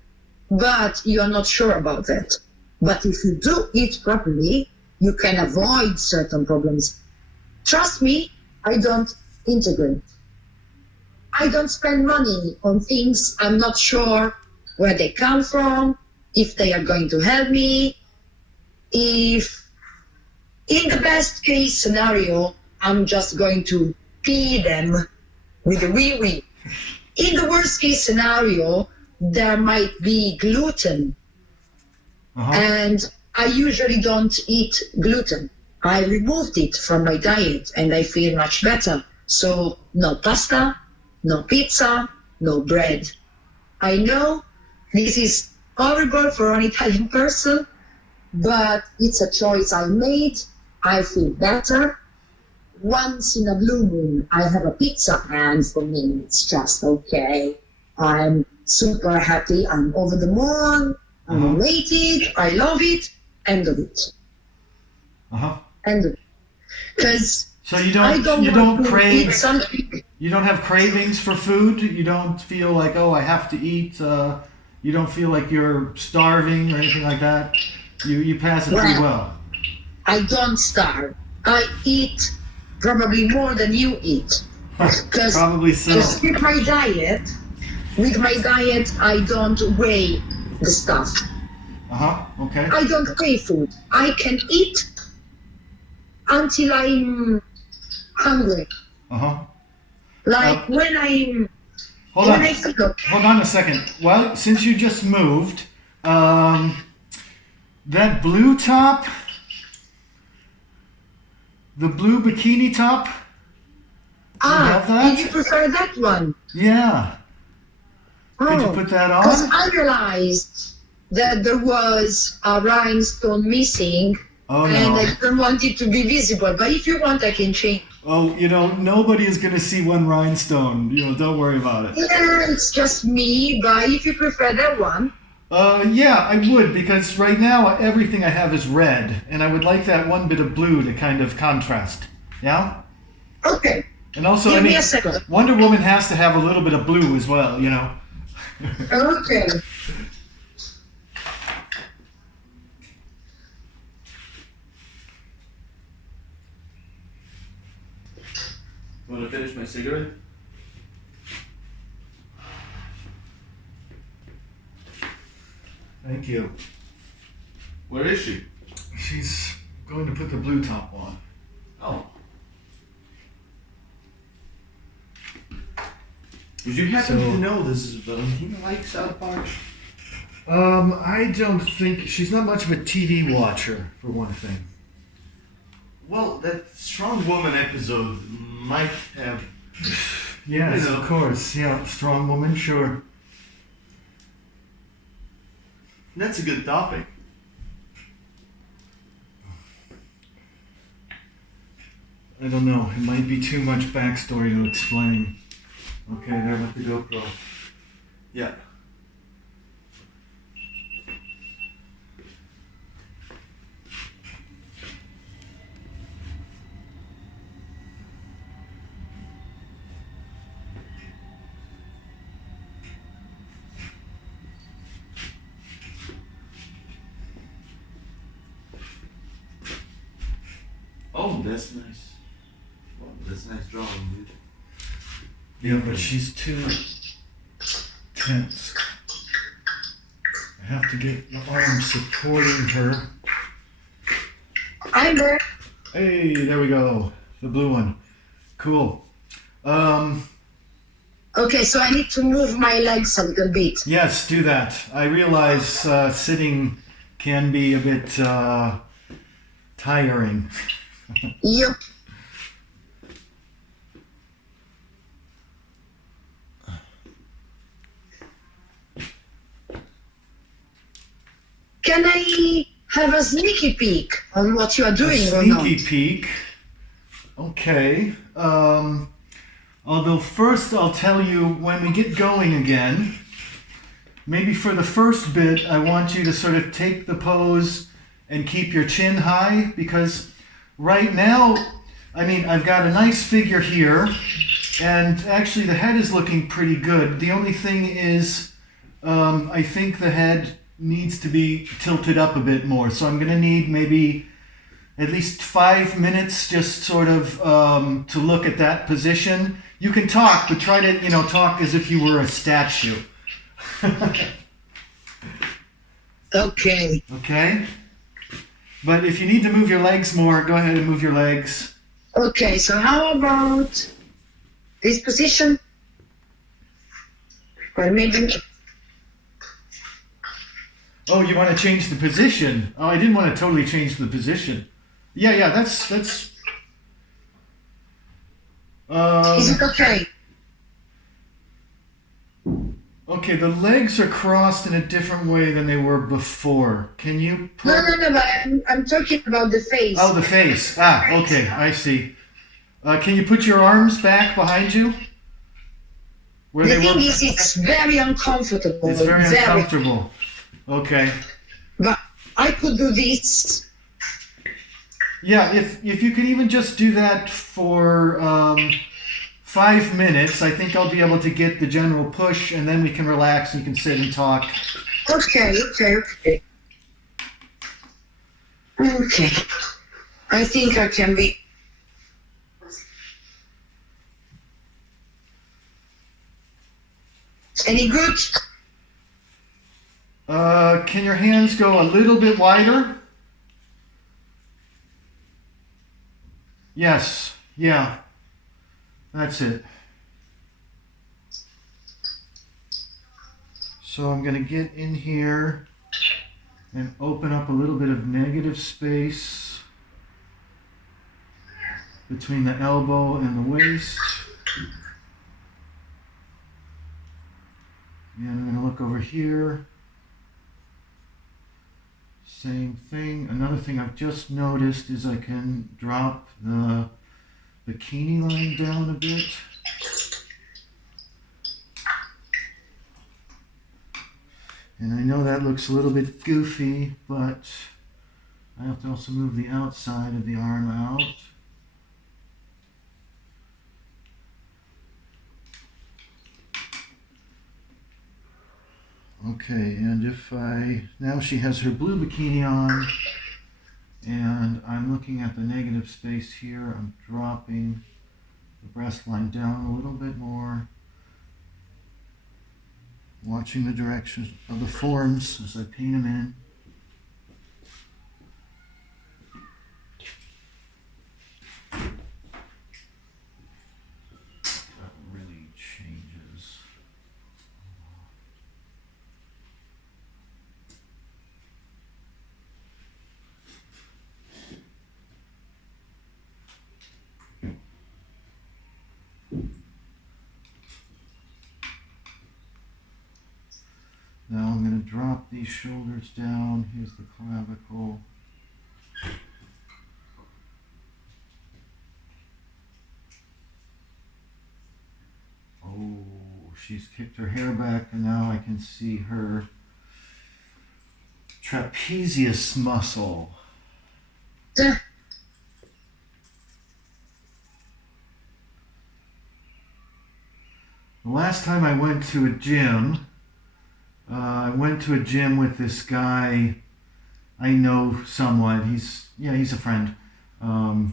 but you're not sure about that. But if you do eat properly, you can avoid certain problems. Trust me, I don't integrate. I don't spend money on things I'm not sure where they come from, if they are going to help me, if in the best case scenario, I'm just going to pee them with a wee wee. In the worst case scenario, there might be gluten. And I usually don't eat gluten. I removed it from my diet and I feel much better. So no pasta, no pizza, no bread. I know this is horrible for an Italian person, but it's a choice I made. I feel better. Once in a blue moon, I have a pizza, and for me, it's just okay. I'm super happy. I'm over the moon. I'm elated. I love it. End of it. End of it. Because so you don't crave something. You don't have cravings for food. You don't feel like, oh, I have to eat. You don't feel like you're starving or anything like that. You pass it pretty well. I don't starve. I eat probably more than you eat. Probably so. Because with my diet, I don't weigh the stuff. Okay. I don't weigh food. I can eat until I'm hungry. Like when I'm. Hold on a second. Well, since you just moved, that blue top, the blue bikini top. Did you prefer that one? Yeah. Did you put that on? Because I realized that there was a rhinestone missing, and I didn't want it to be visible. But if you want, I can change. Oh, nobody is going to see one rhinestone. Don't worry about it. Yeah, it's just me. But if you prefer that one. Yeah, I would, because right now everything I have is red, and I would like that one bit of blue to kind of contrast. Yeah? Okay. And also, Give me a second. Wonder Woman has to have a little bit of blue as well, Okay. Want to finish my cigarette? Thank you. Where is she? She's going to put the blue top on. Oh. Did you happen to know this is Valentina like South Park? I don't think she's not much of a TV watcher, for one thing. Well, that strong woman episode might have. Yes, of course. Yeah, strong woman, sure. That's a good topic. I don't know. It might be too much backstory to explain. Okay, there with the GoPro. Yeah. Oh, that's nice. Well, that's nice drawing, dude. Yeah, but she's too tense. I have to get the arm supporting her. I'm there. Hey, there we go. The blue one. Cool. Okay, so I need to move my legs a little bit. Yes, do that. I realize sitting can be a bit tiring. Yep. Can I have a sneaky peek on what you are doing or not? Sneaky peek. Okay. Although first I'll tell you when we get going again, maybe for the first bit, I want you to sort of take the pose and keep your chin high, because right now, I mean, I've got a nice figure here, and actually the head is looking pretty good. The only thing is, I think the head needs to be tilted up a bit more. So I'm going to need maybe at least 5 minutes just sort of to look at that position. You can talk, but try to, talk as if you were a statue. Okay. Okay? But if you need to move your legs more, go ahead and move your legs. Okay, so how about this position? Well, maybe. Oh, you want to change the position? Oh, I didn't want to totally change the position. Yeah, that's. Is it okay? Okay, the legs are crossed in a different way than they were before. Can you put... No, but I'm talking about the face. Oh, the face. Okay, I see. Can you put your arms back behind you? Where the they thing were... is, it's very uncomfortable. It's very uncomfortable. Okay. But I could do this. Yeah, if you could even just do that for 5 minutes, I think I'll be able to get the general push, and then we can relax and you can sit and talk. Okay. Okay. I think I can be. Any good? Can your hands go a little bit wider? Yes. Yeah. That's it. So I'm going to get in here and open up a little bit of negative space between the elbow and the waist. And I'm going to look over here. Same thing. Another thing I've just noticed is I can drop the bikini line down a bit. And I know that looks a little bit goofy, but I have to also move the outside of the arm out. Okay, and now she has her blue bikini on, and I'm looking at the negative space here. I'm dropping the breast line down a little bit more, watching the direction of the forms as I paint them in. That really changes. Now I'm going to drop these shoulders down. Here's the clavicle. Oh, she's kicked her hair back, and now I can see her trapezius muscle. Yeah. The last time I went to a gym, with this guy. I know somewhat. He's a friend. So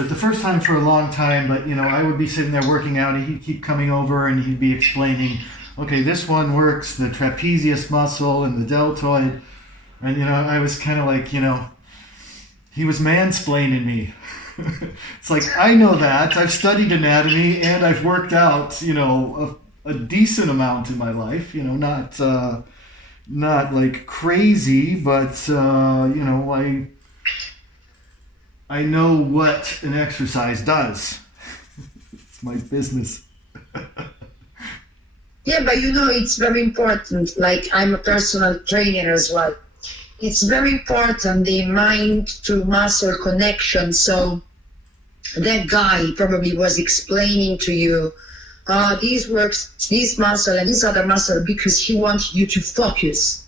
it's the first time for a long time, but I would be sitting there working out, and he'd keep coming over and he'd be explaining, okay, this one works the trapezius muscle and the deltoid. And I was kind of like, he was mansplaining me. It's like, I know that. I've studied anatomy and I've worked out, a decent amount in my life, not like crazy, but, I know what an exercise does. It's my business. Yeah, but it's very important. Like, I'm a personal trainer as well. It's very important, the mind to muscle connection. So that guy probably was explaining to you, this works, this muscle and this other muscle, because he wants you to focus.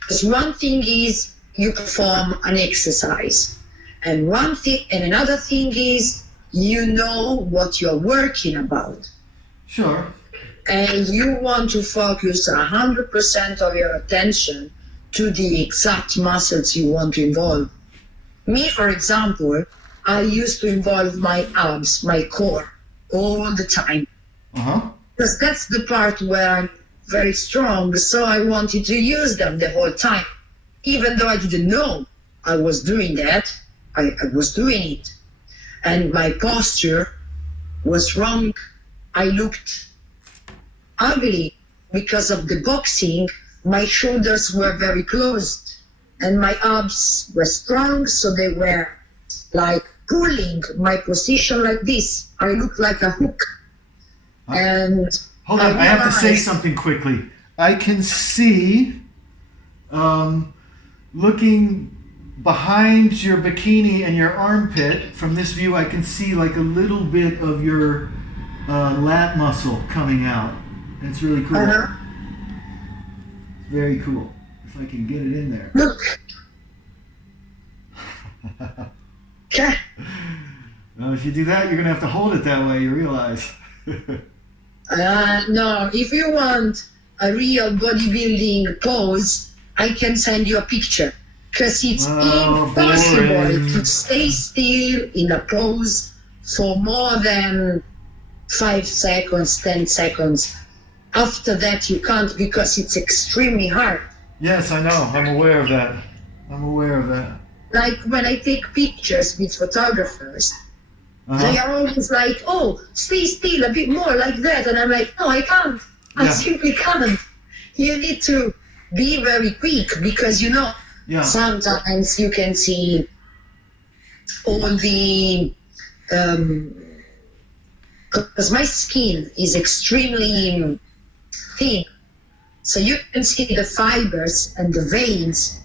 Because one thing is you perform an exercise, and another thing is you know what you're working about. Sure. And you want to focus 100% of your attention to the exact muscles you want to involve. Me, for example, I used to involve my arms, my core, all the time. Uh-huh. Because that's the part where I'm very strong, so I wanted to use them the whole time. Even though I didn't know I was doing that, I was doing it. And my posture was wrong. I looked ugly because of the boxing. My shoulders were very closed and my abs were strong, so they were like pulling my position like this. I looked like a hook. And hold on, I have to say something quickly. I can see, looking behind your bikini and your armpit, from this view, I can see like a little bit of your lat muscle coming out. It's really cool. Very cool. If I can get it in there. Look. Okay. Well, if you do that, you're going to have to hold it that way, you realize. No, if you want a real bodybuilding pose, I can send you a picture. Because it's impossible to stay still in a pose for more than 5 seconds, 10 seconds. After that, you can't, because it's extremely hard. Yes, I know. I'm aware of that. Like when I take pictures with photographers, they are always like, oh, stay still a bit more like that. And I'm like, no, I can't. I simply can't. You need to be very quick because, sometimes you can see all the, because my skin is extremely thin. So you can see the fibers and the veins,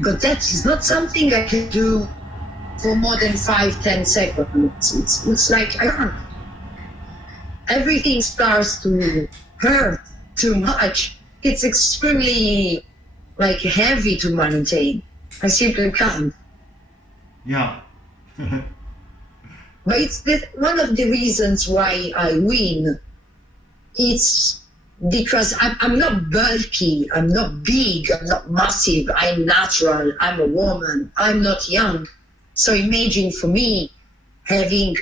but that is not something I can do for more than 5-10 seconds. It's like I can't. Everything starts to hurt too much. It's extremely heavy to maintain. I simply can't. Yeah. But it's one of the reasons why I win. It's because I'm not bulky, I'm not big, I'm not massive, I'm natural, I'm a woman, I'm not young. So imagine for me having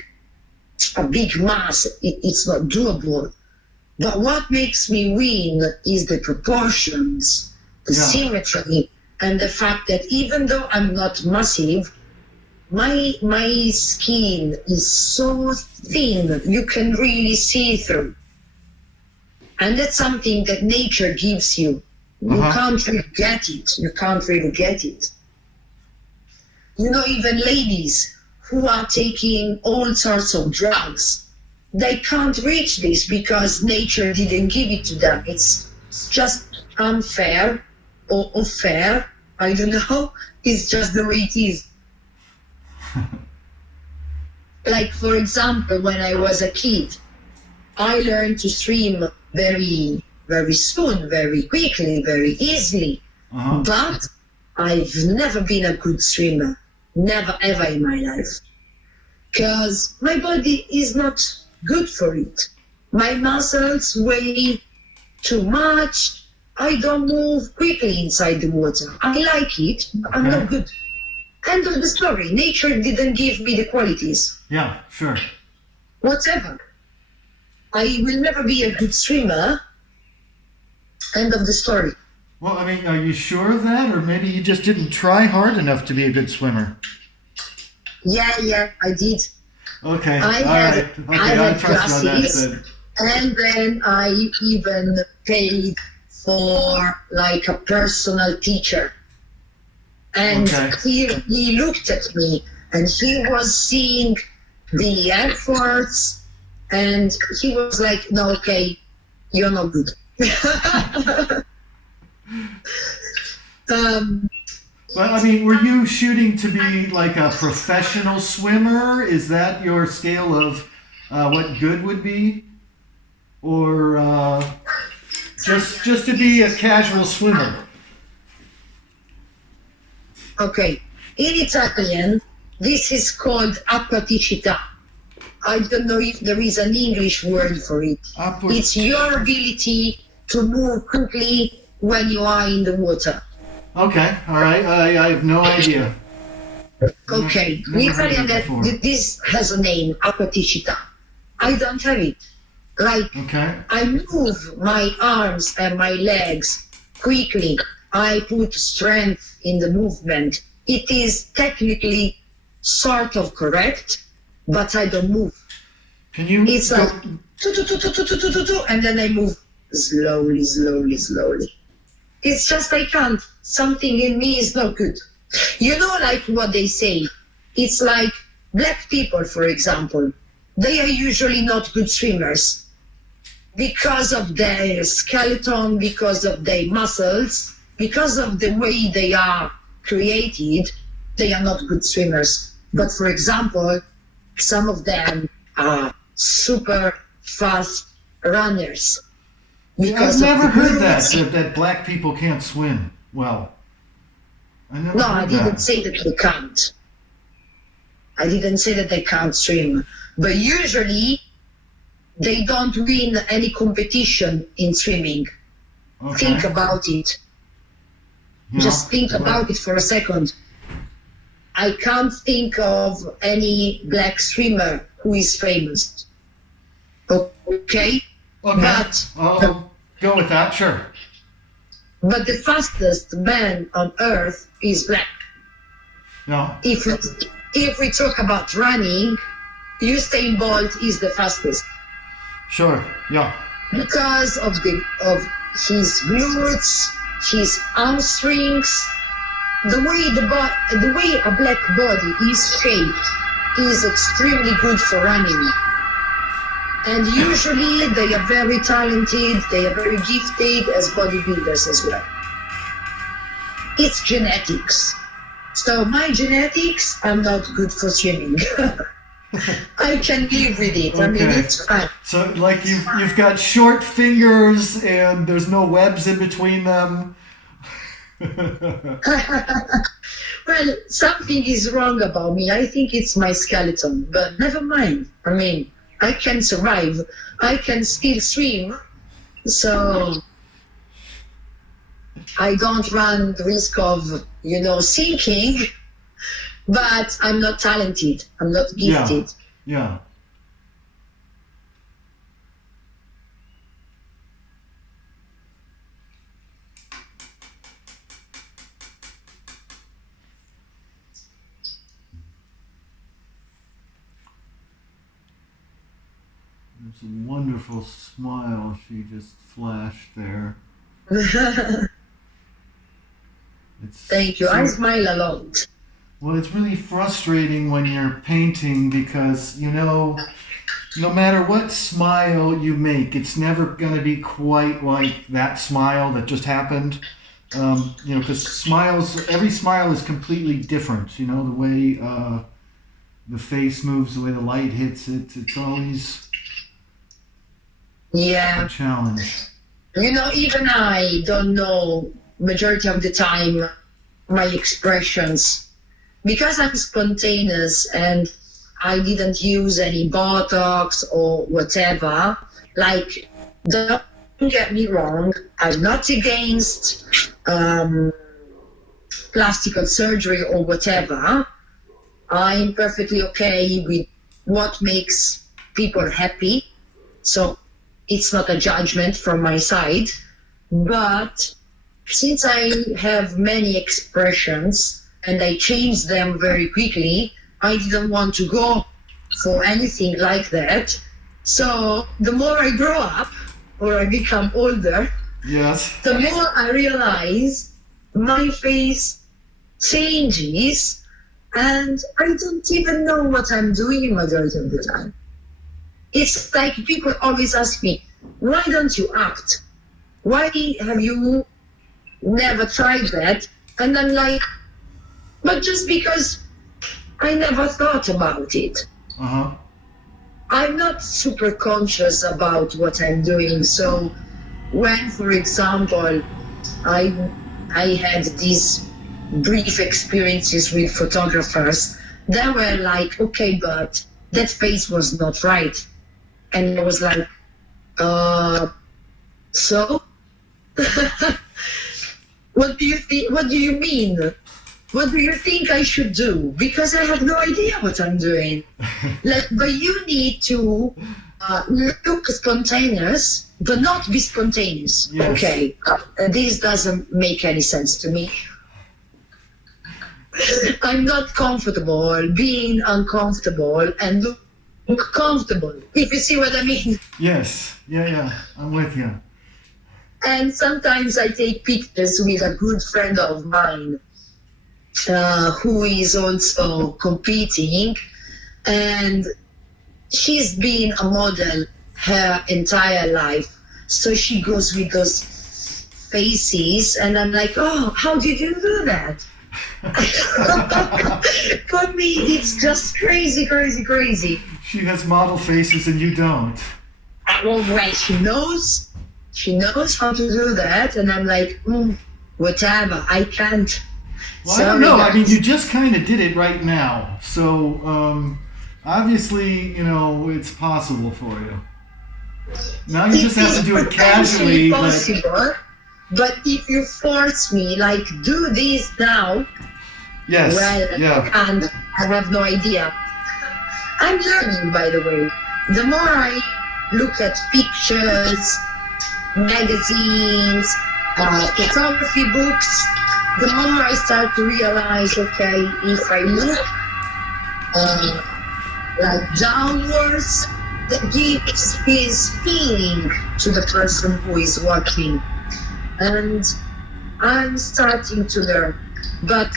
a big mass, it's not doable. But what makes me win is the proportions, the symmetry, and the fact that even though I'm not massive, my skin is so thin, you can really see through. And that's something that nature gives you. You can't really get it. Even ladies who are taking all sorts of drugs, they can't reach this because nature didn't give it to them. It's just unfair or fair. I don't know. It's just the way it is. Like, for example, when I was a kid, I learned to swim very, very soon, very quickly, very easily. But I've never been a good swimmer. Never, ever in my life. Because my body is not good for it. My muscles weigh too much. I don't move quickly inside the water. I like it, but I'm not good. End of the story. Nature didn't give me the qualities. Yeah, sure. Whatever. I will never be a good swimmer. End of the story. Well, I mean, are you sure of that? Or maybe you just didn't try hard enough to be a good swimmer? Yeah, I did. Okay, I had classes, and then I even paid for a personal teacher. And he looked at me, and he was seeing the efforts, and he was like, no, okay, you're not good. Well, I mean, were you shooting to be like a professional swimmer? Is that your scale of what good would be? Or just to be a casual swimmer? Okay. In Italian, this is called apaticità. I don't know if there is an English word for it. It's your ability to move quickly when you are in the water. Okay, all right. I have no idea. Okay, in Never heard Italian of it before. this has a name, apaticità. I don't have it. Like, Okay. I move my arms and my legs quickly. I put strength in the movement. It is technically sort of correct, but I don't move. Can you It's go? like, and then I move slowly, slowly, slowly. It's just I can't. Something in me is not good. You know, like what they say. It's like black people, for example. They are usually not good swimmers because of their skeleton, because of their muscles, because of the way they are created. They are not good swimmers. But for example, some of them are super fast runners. I've never heard that, glutes. that black people can't swim well. I never No, I heard didn't that. say that they can't. I didn't say that they can't swim. But usually, they don't win any competition in swimming. Okay. Think about it. Yeah. Just think about it for a second. I can't think of any black swimmer who is famous. Okay? Okay. But I'll go with that. Sure. but the fastest man on earth is black. Yeah. If we talk about running, Usain Bolt is the fastest Sure. Yeah. because of his glutes, his hamstrings, the way a black body is shaped is extremely good for running. And usually they are very talented, they are very gifted as bodybuilders as well. It's genetics. So my genetics, I'm not good for swimming. I can live with it. I mean, Okay. it's fine. So, like, you've got short fingers and there's no webs in between them. Well, something is wrong about me. I think it's my skeleton, but never mind. I mean, I can survive. I can still swim, so I don't run the risk of, sinking, but I'm not talented. I'm not Yeah. gifted. Yeah. It's a wonderful smile she just flashed there. It's Thank you. so- I smile a lot. Well, it's really frustrating when you're painting because, no matter what smile you make, it's never going to be quite like that smile that just happened. Because every smile is completely different. The way the face moves, the way the light hits it, it's always Yeah. a challenge. Even I don't know majority of the time my expressions because I'm spontaneous and I didn't use any Botox or whatever. Like, don't get me wrong, I'm not against plastic surgery or whatever. I'm perfectly okay with what makes people happy. So it's not a judgment from my side. But since I have many expressions and I change them very quickly, I didn't want to go for anything like that. So the more I grow up or I become older, Yes. the more I realize my face changes and I don't even know what I'm doing majority of the time. It's like people always ask me, why don't you act? Why have you never tried that? And I'm like, but just because I never thought about it. Uh-huh. I'm not super conscious about what I'm doing. So when, for example, I had these brief experiences with photographers, they were like, okay, but that face was not right. And I was like, so? What do you think? What do you mean? what do you think I should do? Because I have no idea what I'm doing. But you need to look spontaneous, but not be spontaneous. Yes. Okay, this doesn't make any sense to me. I'm not comfortable being uncomfortable and look comfortable, if you see what I mean. Yes. Yeah. I'm with you. And sometimes I take pictures with a good friend of mine who is also competing, and she's been a model her entire life. So she goes with those faces, and I'm like, oh, how did you do that? For me, it's just crazy. She has model faces and you don't. Well, she knows how to do that, and I'm like, whatever, I can't. Well, I don't know. I mean, you just kind of did it right now. So, obviously, it's possible for you. Now you just have to do it casually. Possible, but if you force me, like, do this now, yes, and I have no idea. I'm learning, by the way. The more I look at pictures, magazines, photography books, the more I start to realize, okay, if I look like downwards, that gives his feeling to the person who is watching. And I'm starting to learn, but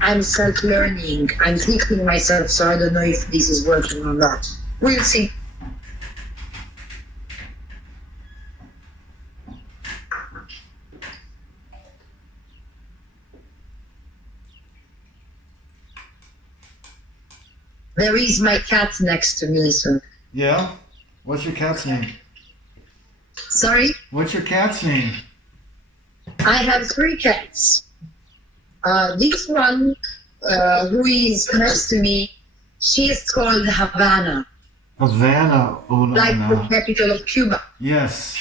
I'm self-learning. I'm teaching myself, so I don't know if this is working or not. We'll see. There is my cat next to me, so. Yeah? What's your cat's name? Sorry? What's your cat's name? I have 3 cats. This one, who is next to me, she is called Havana. Havana. Oh, no, like the capital of Cuba. Yes.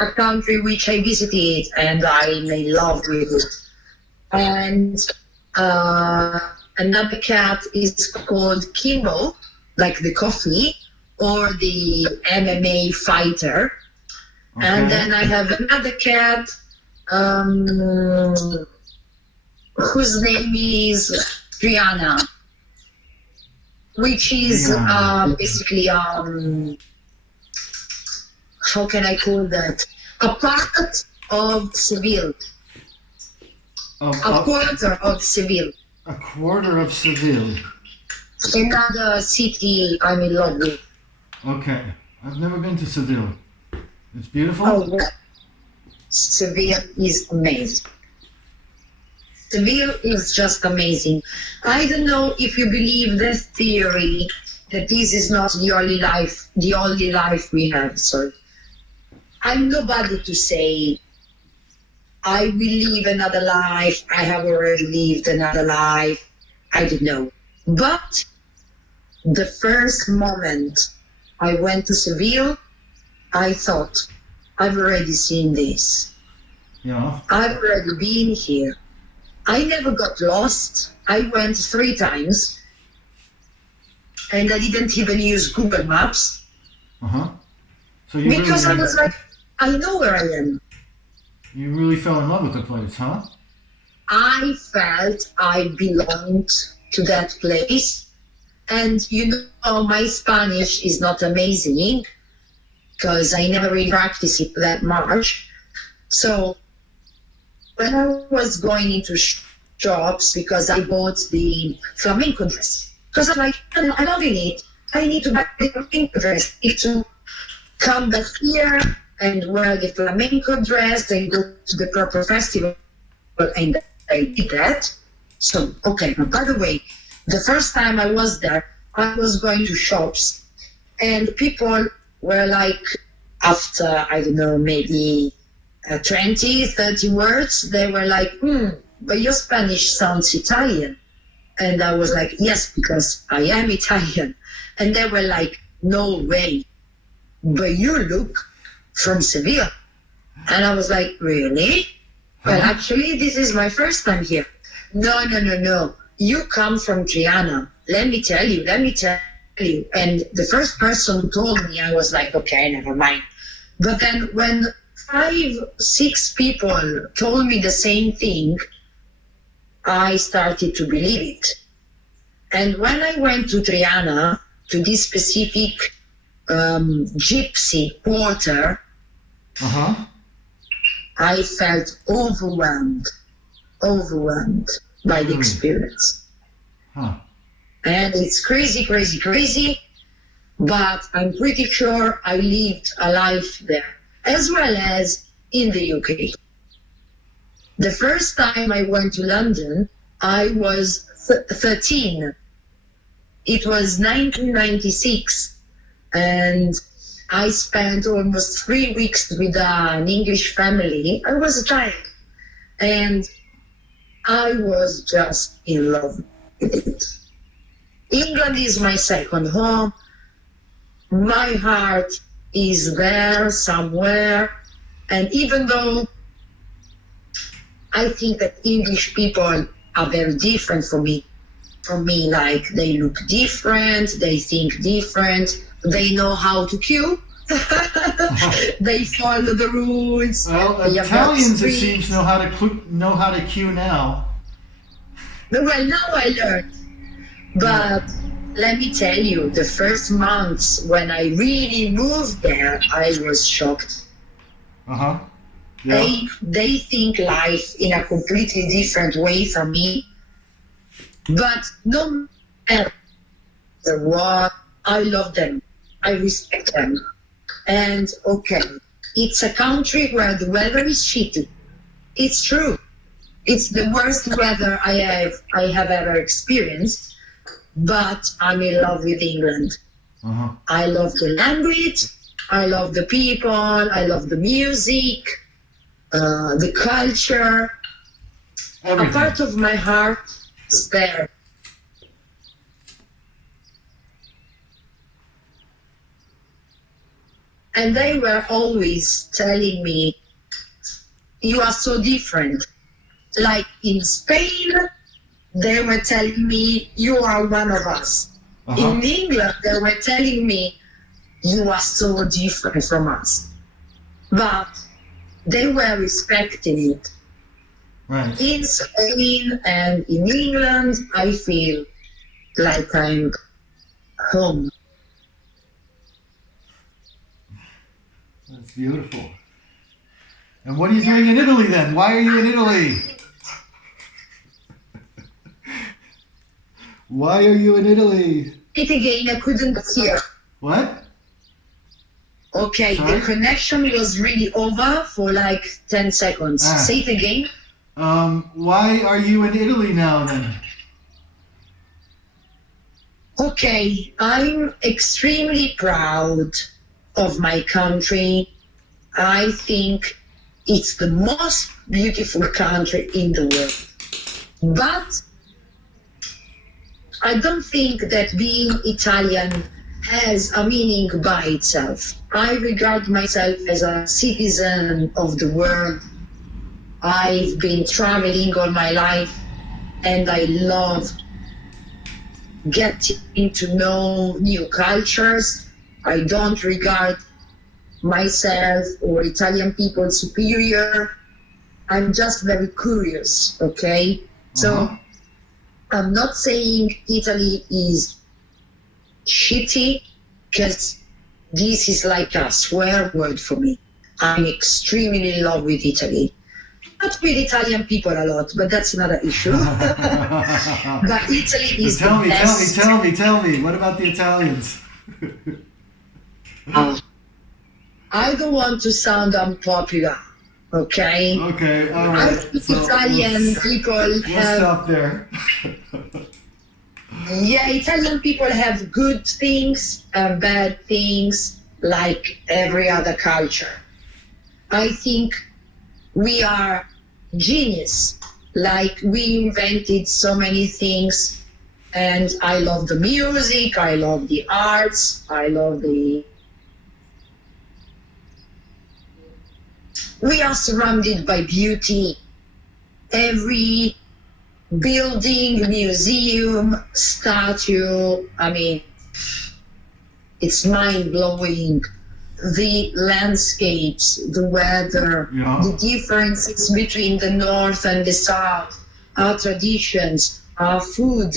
A country which I visited and I made love with it. And another cat is called Kimbo, like the coffee, or the MMA fighter. Okay. And then I have another cat whose name is Triana, which is basically, how can I call that? A part of Seville. A quarter of Seville. A quarter of Seville. Another city I'm in love with. Okay. I've never been to Seville. It's beautiful? Oh, yeah. Seville is amazing. Seville is just amazing. I don't know if you believe the theory that this is not the only life we have. Sorry. I'm nobody to say I will live another life. I have already lived another life. I don't know. But the first moment I went to Seville, I thought, I've already seen this. Yeah. I've already been here. I never got lost. I went 3 times. And I didn't even use Google Maps. Uh-huh. So because I was like, I know where I am. You really fell in love with the place, huh? I felt I belonged to that place. And my Spanish is not amazing because I never really practiced it that much. So when I was going into shops, because I bought the flamenco dress, because I'm like, I don't need it. I need to buy the flamenco dress. I need to come back here and wear the flamenco dress and go to the proper festival. And I did that. So, okay, by the way, the first time I was there, I was going to shops and people were like, after, I don't know, maybe 20, 30 words, they were like, but your Spanish sounds Italian. And I was like, yes, because I am Italian. And they were like, no way, but you look from Seville. And I was like, really? Well, actually, this is my first time here. No, no, no, no. You come from Triana. Let me tell you, let me tell you. And the first person who told me, I was like, okay, never mind. But then when 5, 6 people told me the same thing, I started to believe it. And when I went to Triana, to this specific gypsy quarter, I felt overwhelmed by the experience. Huh. And it's crazy, crazy, crazy, but I'm pretty sure I lived a life there, as well as in the UK. The first time I went to London, I was 13. It was 1996, and I spent almost 3 weeks with an English family. I was a child, and I was just in love with it. England is my second home. My heart is there somewhere, and even though I think that English people are very different from me, like they look different, they think different, they know how to queue, they follow the rules. Well, Italians, it seems, know how to queue now. Well, now I learned. But let me tell you, the first months when I really moved there, I was shocked. Yeah. They think life in a completely different way from me. But no matter what, I love them. I respect them. And okay, it's a country where the weather is shitty. It's true. It's the worst weather I have ever experienced. But I'm in love with England. I love the language, I love the people, I love the music, the culture. Everything. A part of my heart is there. And they were always telling me, you are so different. Like in Spain, they were telling me, you are one of us. In England, they were telling me, you are so different from us. But they were respecting it. Right. In Spain and in England, I feel like I'm home. That's beautiful. And what are you doing in Italy then? Why are you in Italy? Why are you in Italy? It again, I couldn't hear. What? Okay, Sorry? the connection was really over for like 10 seconds. Say it again. Why are you in Italy now then? Okay, I'm extremely proud of my country. I think it's the most beautiful country in the world. But I don't think that being Italian has a meaning by itself. I regard myself as a citizen of the world. I've been traveling all my life, and I love getting to know new cultures. I don't regard myself or Italian people superior. I'm just very curious, okay? So I'm not saying Italy is shitty, because this is like a swear word for me. I'm extremely in love with Italy. Not with Italian people a lot, but that's another issue. But Italy is Tell the best. Tell me. What about the Italians? I don't want to sound unpopular, okay? Okay, all right. I think Italian people have... stop there. Yeah, Italian people have good things and bad things like every other culture. I think we are genius. Like, we invented so many things, and I love the music, I love the arts, I love the... We are surrounded by beauty. Every building, museum, statue. I mean, it's mind blowing. The landscapes, the weather, Yeah. the differences between the north and the south, our traditions, our food.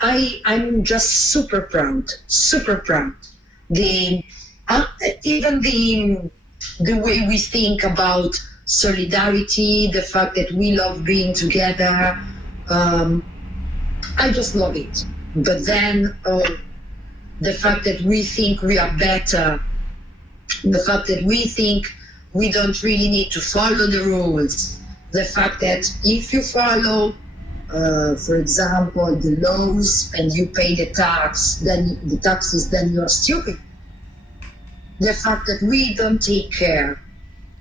I'm just super proud, super proud. The even the way we think about solidarity, the fact that we love being together. I just love it. But then the fact that we think we are better, the fact that we think we don't really need to follow the rules, the fact that if you follow, for example, the laws and you pay the taxes, then you're stupid. The fact that we don't take care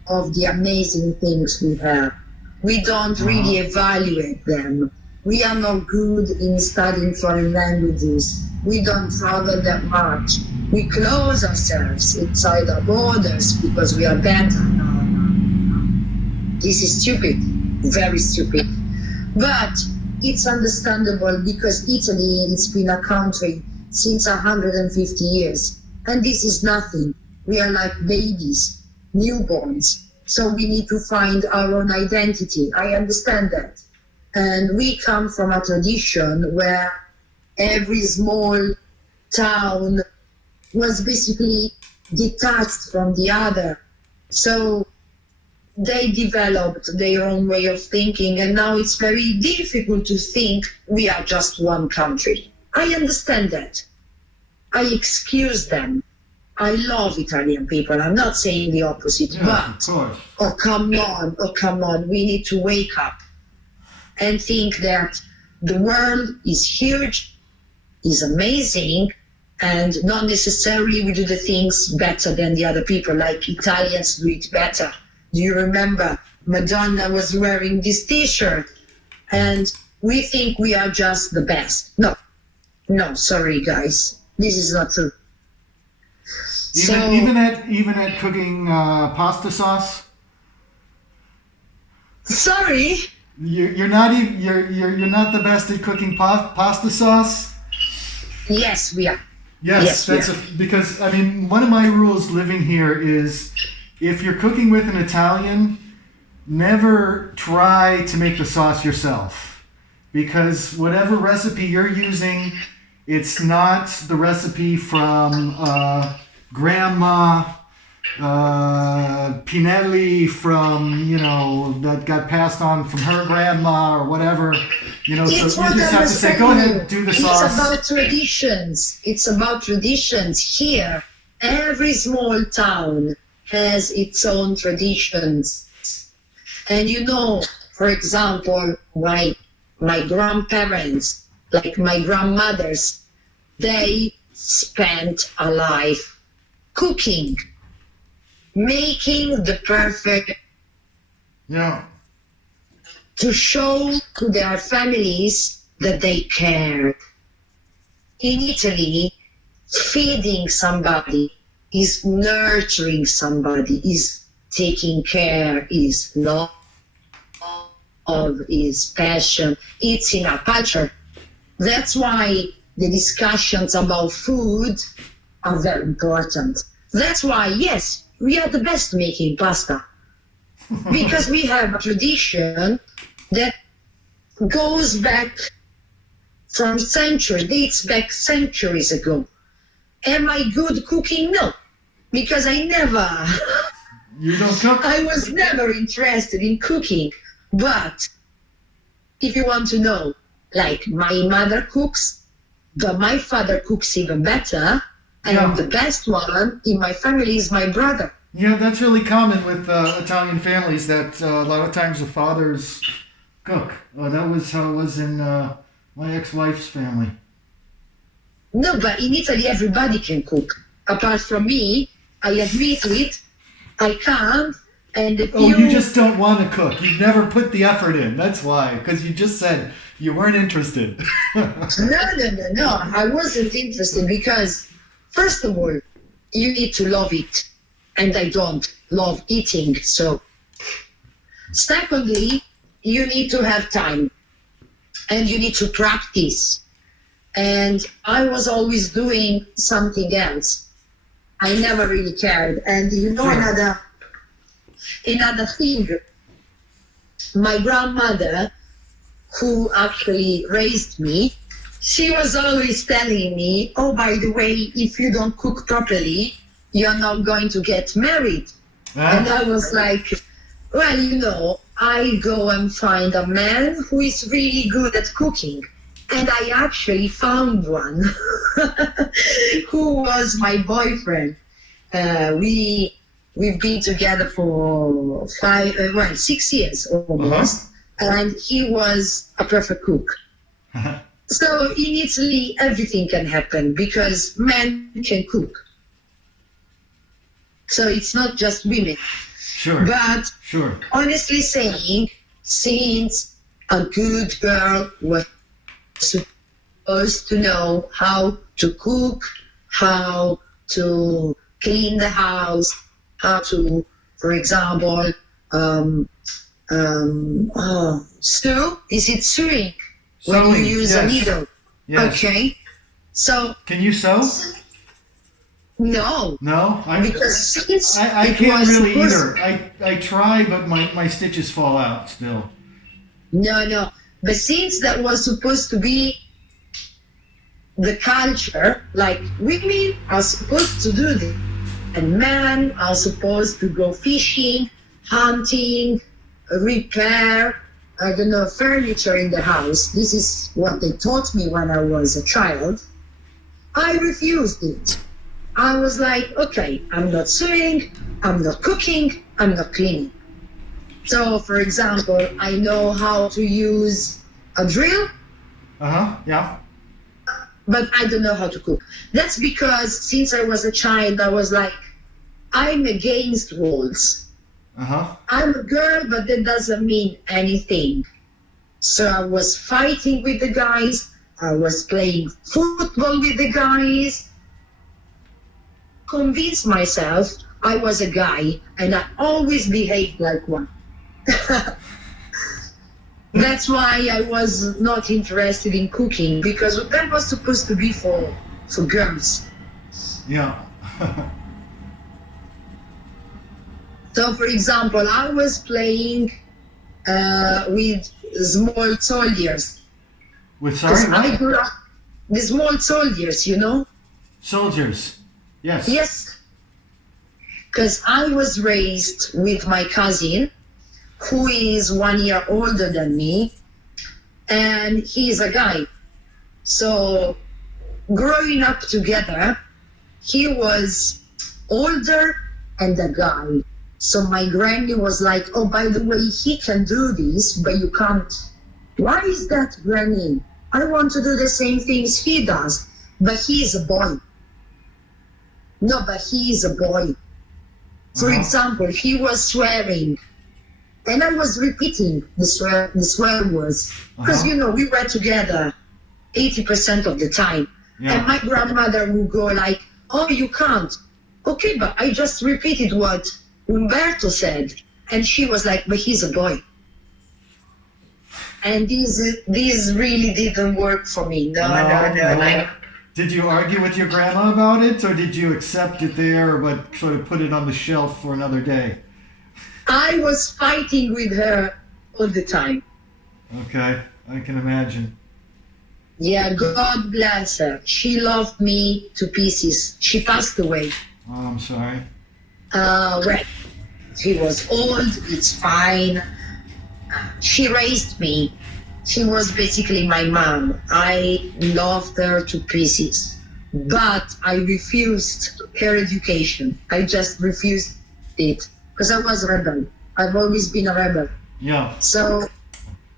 of the amazing things we have. We don't really evaluate them. We are not good in studying foreign languages. We don't travel that much. We close ourselves inside our borders because we are better. No. This is stupid, very stupid. But it's understandable because Italy has been a country since 150 years. And this is nothing. We are like babies, newborns. So we need to find our own identity. I understand that. And we come from a tradition where every small town was basically detached from the other. So they developed their own way of thinking, and now it's very difficult to think we are just one country. I understand that. I excuse them. I love Italian people. I'm not saying the opposite, but oh come on, we need to wake up and think that the world is huge, is amazing, and not necessarily we do the things better than the other people, like Italians do it better. Do you remember Madonna was wearing this t-shirt and we think we are just the best? No, sorry guys, this is not true. Even at cooking pasta sauce. Sorry. You're not the best at cooking pasta sauce. Yes, we are. Yes, because I mean one of my rules living here is if you're cooking with an Italian, never try to make the sauce yourself, because whatever recipe you're using, it's not the recipe from Grandma Pinelli from, that got passed on from her grandma or whatever, so you just have to say, go ahead, do the sauce. It's about traditions. It's about traditions. Here, every small town has its own traditions. And for example, my grandparents, like my grandmothers, they spent a life cooking, making the perfect, to show to their families that they cared. In Italy, feeding somebody is nurturing somebody, is taking care, is love, is passion. It's in our culture. That's why the discussions about food are very important. That's why, yes, we are the best making pasta. Because we have a tradition that goes back from centuries, dates back centuries ago. Am I good cooking? No, because I never. You don't cook? I was never interested in cooking. But if you want to know, like my mother cooks, but my father cooks even better, and the best one in my family is my brother. Yeah, that's really common with Italian families, that a lot of times the fathers cook. That was how it was in my ex-wife's family. No, but in Italy everybody can cook. Apart from me, I admit it, I can't. And you just don't want to cook. You've never put the effort in. That's why. Because you just said you weren't interested. No. I wasn't interested because, first of all, you need to love it. And I don't love eating. So, secondly, you need to have time. and you need to practice. And I was always doing something else. I never really cared. And you know, another thing, my grandmother, who actually raised me, she was always telling me, oh, by the way, if you don't cook properly, you're not going to get married. And I was like, well, you know, I go and find a man who is really good at cooking. And I actually found one who was my boyfriend. We've been together for 6 years almost, and he was a perfect cook. So in Italy, everything can happen because men can cook. So it's not just women. Sure. But honestly saying, since a good girl was supposed to know how to cook, how to clean the house, how to, for example, sew. Is it sewing? When you use a needle. Yes. Okay. So. Can you sew? No. No? Because since I can't really either. I try, but my stitches fall out still. No. But since that was supposed to be the culture, like women are supposed to do this, and men are supposed to go fishing, hunting, repair, I don't know, furniture in the house. This is what they taught me when I was a child. I refused it. I was like, okay, I'm not sewing, I'm not cooking, I'm not cleaning. So, for example, I know how to use a drill. Yeah. But I don't know how to cook. That's because since I was a child, I was like, I'm against rules. I'm a girl, but that doesn't mean anything. So I was fighting with the guys. I was playing football with the guys. Convinced myself I was a guy, and I always behaved like one. That's why I was not interested in cooking, because that was supposed to be for girls. Yeah. So, for example, I was playing with small soldiers. With sorry, I grew up, the small soldiers, you know? Soldiers. Yes. Yes. Because I was raised with my cousin, who is 1 year older than me, and he's a guy. So, growing up together, he was older and a guy. So my granny was like, oh, by the way, he can do this, but you can't. Why is that, granny? I want to do the same things he does, but he is a boy. No, but he is a boy. For example, he was swearing, and I was repeating the swear words, because, you know, we were together 80% of the time. Yeah. And my grandmother would go like, oh, you can't. Okay, but I just repeated what Umberto said, and she was like, but he's a boy. And this really didn't work for me. No. Did you argue with your grandma about it, or did you accept it there, but sort of put it on the shelf for another day? I was fighting with her all the time. Okay, I can imagine. Yeah, God bless her. She loved me to pieces. She passed away. Oh, I'm sorry. Well, she was old, it's fine. She raised me. She was basically my mom. I loved her to pieces. But I refused her education. I just refused it. Because I was a rebel. I've always been a rebel. Yeah. So,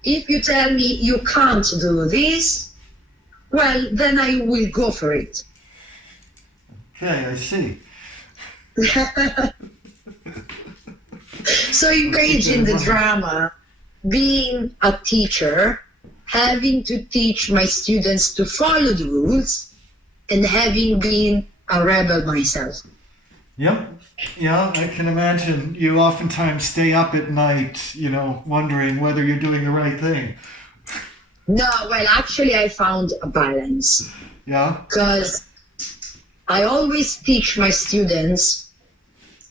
if you tell me you can't do this, well, then I will go for it. Okay, I see. So imagine the drama, being a teacher, having to teach my students to follow the rules, and having been a rebel myself. Yep. Yeah, I can imagine. You oftentimes stay up at night, you know, wondering whether you're doing the right thing. No, well, actually, I found a balance Yeah. because I always teach my students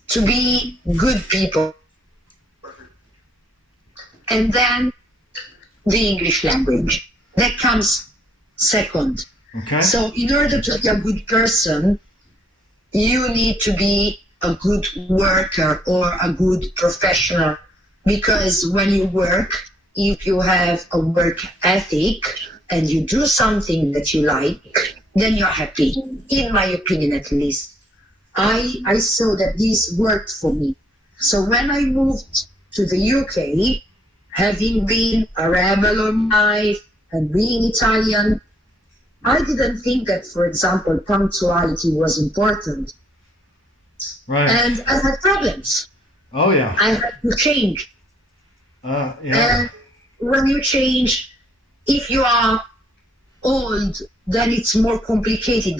to be good people, and then the English language that comes second. Okay. So, in order to be a good person, you need to be a good worker or a good professional, because when you work, if you have a work ethic and you do something that you like, then you're happy, in my opinion at least. I saw that this worked for me. So when I moved to the UK, having been a rebel all my life and being Italian, I didn't think that, for example, punctuality was important. Right. And I had problems. Oh yeah. I had to change. Yeah. And when you change, if you are old, then it's more complicated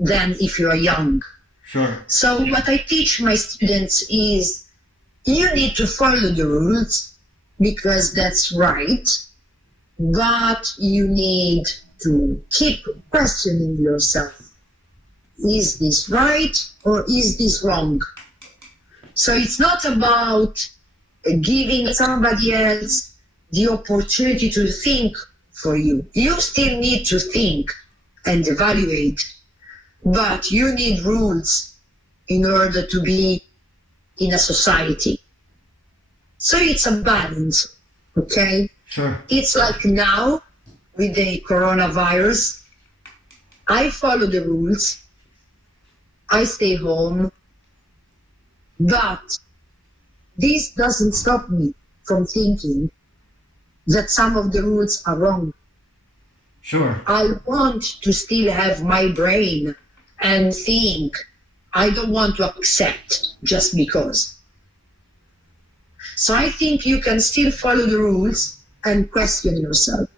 than if you are young. Sure. So what I teach my students is you need to follow the rules because that's right, but you need to keep questioning yourself. Is this right or is this wrong? So it's not about giving somebody else the opportunity to think for you. You still need to think and evaluate, but you need rules in order to be in a society. So it's a balance, okay? Sure. It's like now with the coronavirus, I follow the rules, I stay home, but this doesn't stop me from thinking that some of the rules are wrong. Sure. I want to still have my brain and think. I don't want to accept just because. So I think you can still follow the rules and question yourself.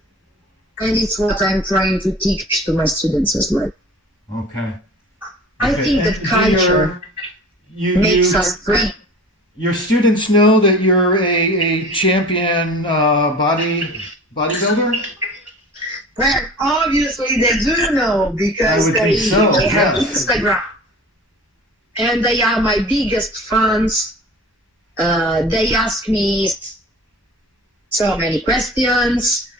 And it's what I'm trying to teach to my students as well. Okay. I think that culture makes us free. Your students know that you're a champion bodybuilder? Well, obviously they do know because they have Instagram. And they are my biggest fans. They ask me so many questions.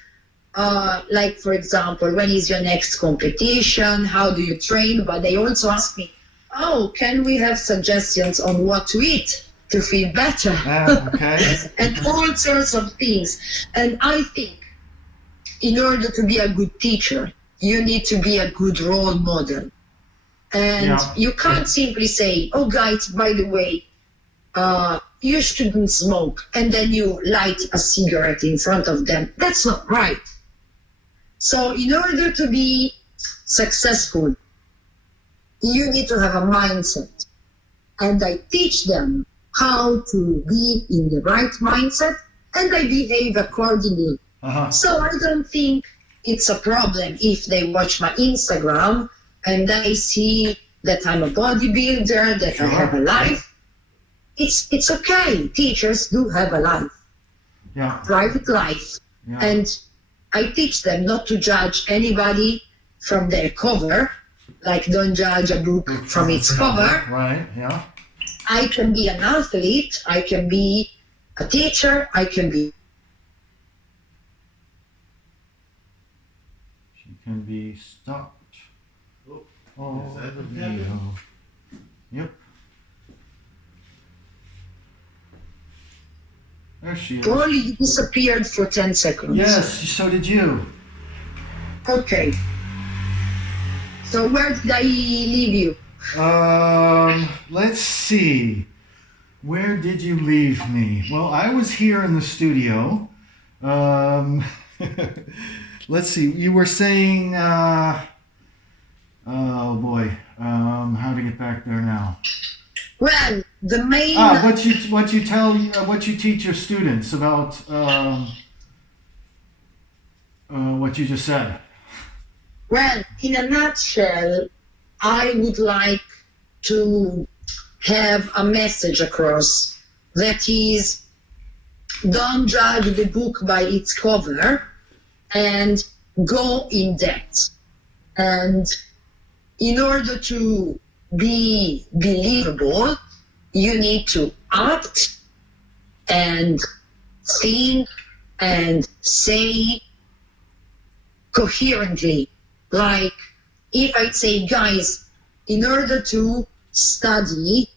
Like, for example, when is your next competition? How do you train? But they also ask me, oh, can we have suggestions on what to eat to feel better? Okay. And all sorts of things. And I think in order to be a good teacher, you need to be a good role model. And you can't simply say, oh, guys, by the way, you shouldn't smoke, and then you light a cigarette in front of them. That's not right. So in order to be successful, you need to have a mindset. And I teach them how to be in the right mindset, and I behave accordingly. So I don't think it's a problem if they watch my Instagram and they see that I'm a bodybuilder, that I have a life. It's okay. Teachers do have a life, private life. And I teach them not to judge anybody from their cover, like don't judge a book from its cover. Right, yeah. I can be an athlete, I can be a teacher, I can be... She can be stopped. Oh, Is that the the video. Yep. There she is. Paul, you disappeared for 10 seconds. Yes, so did you. Okay. So where did I leave you? Let's see. Where did you leave me? Well, I was here in the studio. Let's see. You were saying, oh boy, how to get back there now? Well, the main... what you teach your students about what you just said. Well, in a nutshell, I would like to have a message across that is, don't judge the book by its cover, and go in depth. And in order to be believable, you need to act and think and say coherently. Like if I say, guys, in order to study,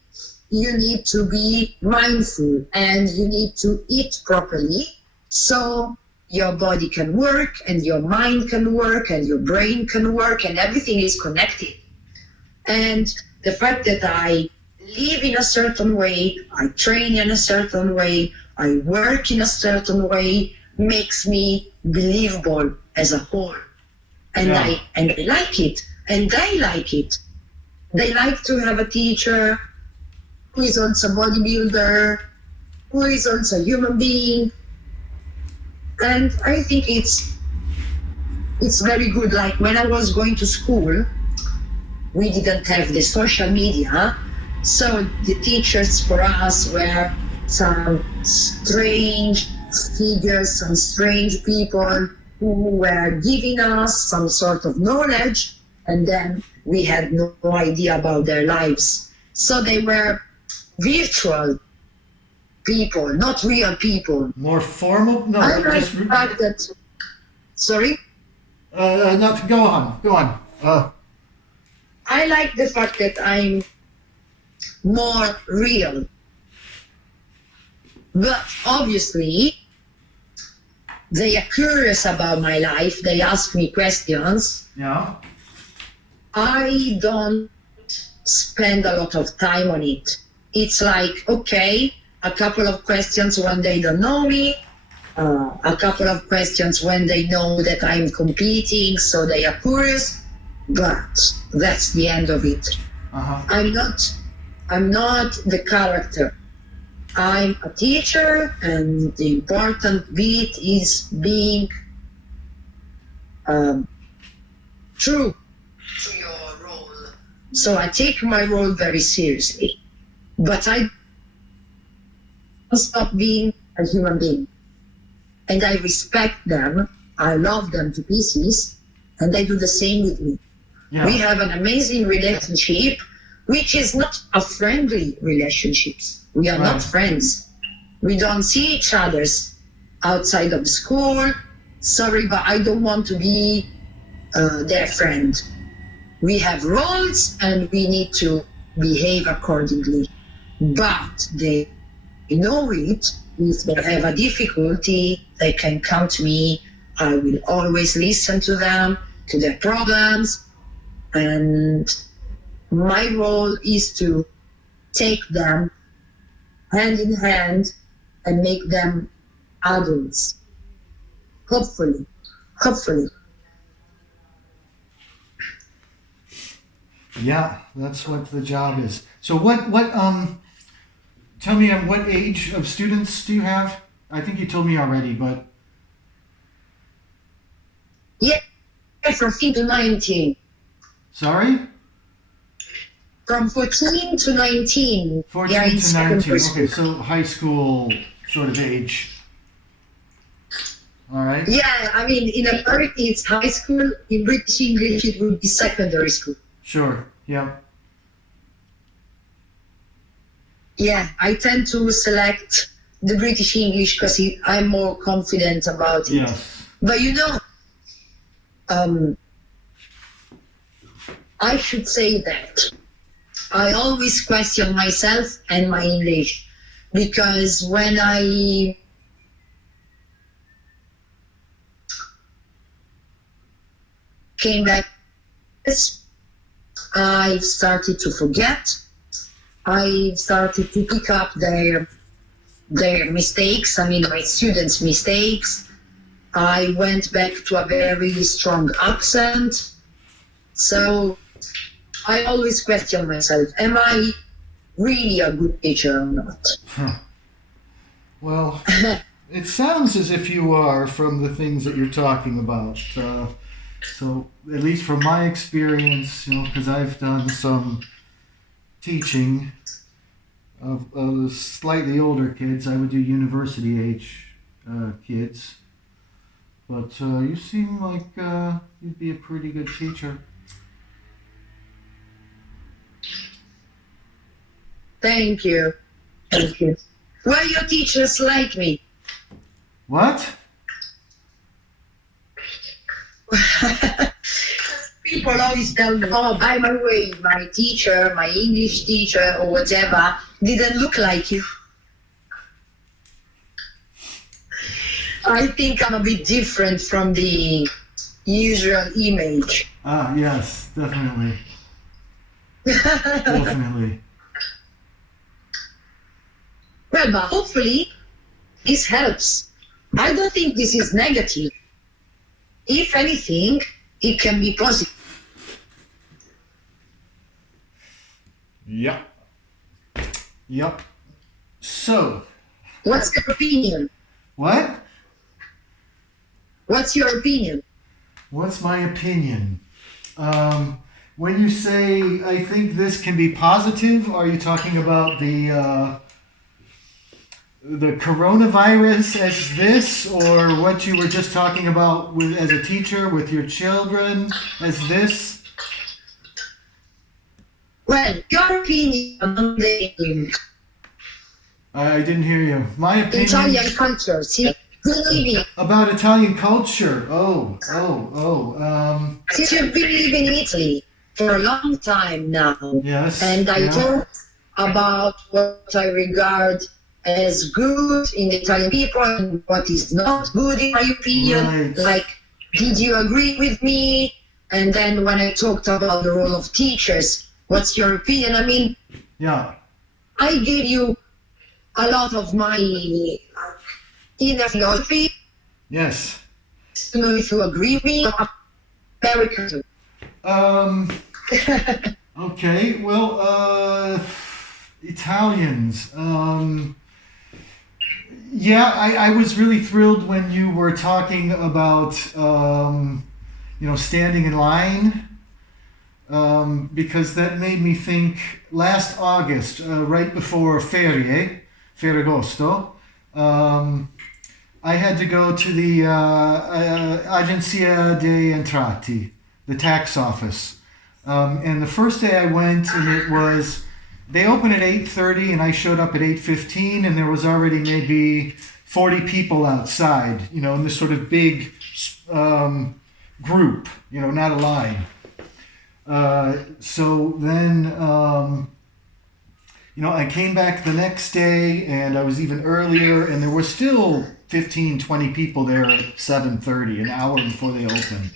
you need to be mindful and you need to eat properly so your body can work and your mind can work and your brain can work and everything is connected. And the fact that I live in a certain way, I train in a certain way, I work in a certain way, makes me believable as a whole. And I like it. And they like it. They like to have a teacher who is also a bodybuilder, who is also a human being. And I think it's very good. Like when I was going to school, we didn't have the social media, so the teachers for us were some strange figures, some strange people who were giving us some sort of knowledge, and then we had no idea about their lives. So they were virtual people, not real people. More formal? No, I like just... the fact that... Sorry? No, go on. I like the fact that I'm more real. But obviously, they are curious about my life. They ask me questions. Yeah. I don't spend a lot of time on it. It's like, okay, a couple of questions when they don't know me, a couple of questions when they know that I'm competing, so they are curious. But that's the end of it. Uh-huh. I'm not the character. I'm a teacher, and the important bit is being true to your role. So I take my role very seriously, but I don't stop being a human being. And I respect them, I love them to pieces, and they do the same with me. Yeah. We have an amazing relationship, which is not a friendly relationship. We are not friends. We don't see each other outside of school. Sorry, but I don't want to be their friend. We have roles and we need to behave accordingly. But they know it. If they have a difficulty, they can come to me. I will always listen to them, to their problems. And my role is to take them hand in hand and make them adults. Hopefully. Yeah, that's what the job is. So tell me, what age of students do you have? I think you told me already, but... Yeah, from 15 to 19. Sorry? From 14 to 19. 14 to 19. Okay, so high school sort of age. All right. Yeah, I mean, in America it's high school. In British English it would be secondary school. Sure, yeah. Yeah, I tend to select the British English because I'm more confident about it. Yes. But I should say that I always question myself and my English, because when I came back, I started to forget. I started to pick up their mistakes, my students' mistakes. I went back to a very strong accent. So I always question myself, am I really a good teacher or not? Huh. Well, it sounds as if you are from the things that you're talking about. So at least from my experience, because I've done some teaching of slightly older kids. I would do university age kids. But you seem like you'd be a pretty good teacher. Thank you. Thank you. Were your teachers like me? What? People always tell me, oh, by the way, my teacher, my English teacher or whatever, didn't look like you. I think I'm a bit different from the usual image. Ah, yes, definitely. Definitely. Well, but hopefully this helps. I don't think this is negative. If anything, it can be positive. Yep. Yep. So. What's your opinion? What? What's your opinion? What's my opinion? When you say I think this can be positive, are you talking about the coronavirus as this, or what you were just talking about with, as a teacher with your children as this? Well, your opinion on the I didn't hear you. My opinion Italian culture. See, believing. about Italian culture. Since you've been living in Italy for a long time now, Yes. and I talked about what I regard as good in the Italian people and what is not good in my opinion. Right. Like, did you agree with me? And then when I talked about the role of teachers, what's your opinion? I mean, Yeah. I gave you a lot of my inner philosophy. Yes. I don't know if you agree with me. American. Okay. Well, Italians. Yeah, I was really thrilled when you were talking about, standing in line, because that made me think last August, right before Ferragosto, I had to go to the Agenzia dei Entrati, the tax office. And the first day I went, and they open at 8:30, and I showed up at 8:15, and there was already maybe 40 people outside, in this sort of big group, not a line. So then, I came back the next day, and I was even earlier, and there were still 15, 20 people there at 7:30, an hour before they opened.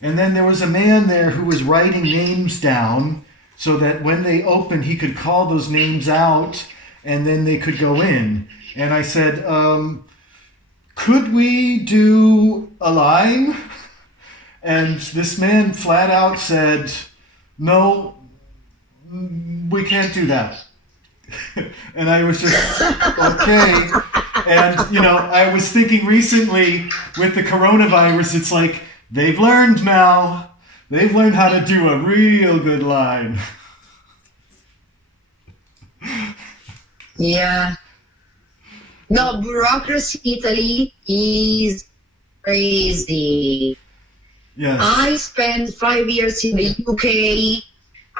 And then there was a man there who was writing names down so that when they opened, he could call those names out, and then they could go in. And I said, could we do a line? And this man flat out said, no, we can't do that. And I was just, okay. And, I was thinking recently with the coronavirus, it's like, they've learned now. They've learned how to do a real good line. Yeah. No, bureaucracy in Italy is crazy. Yes. I spent 5 years in the UK.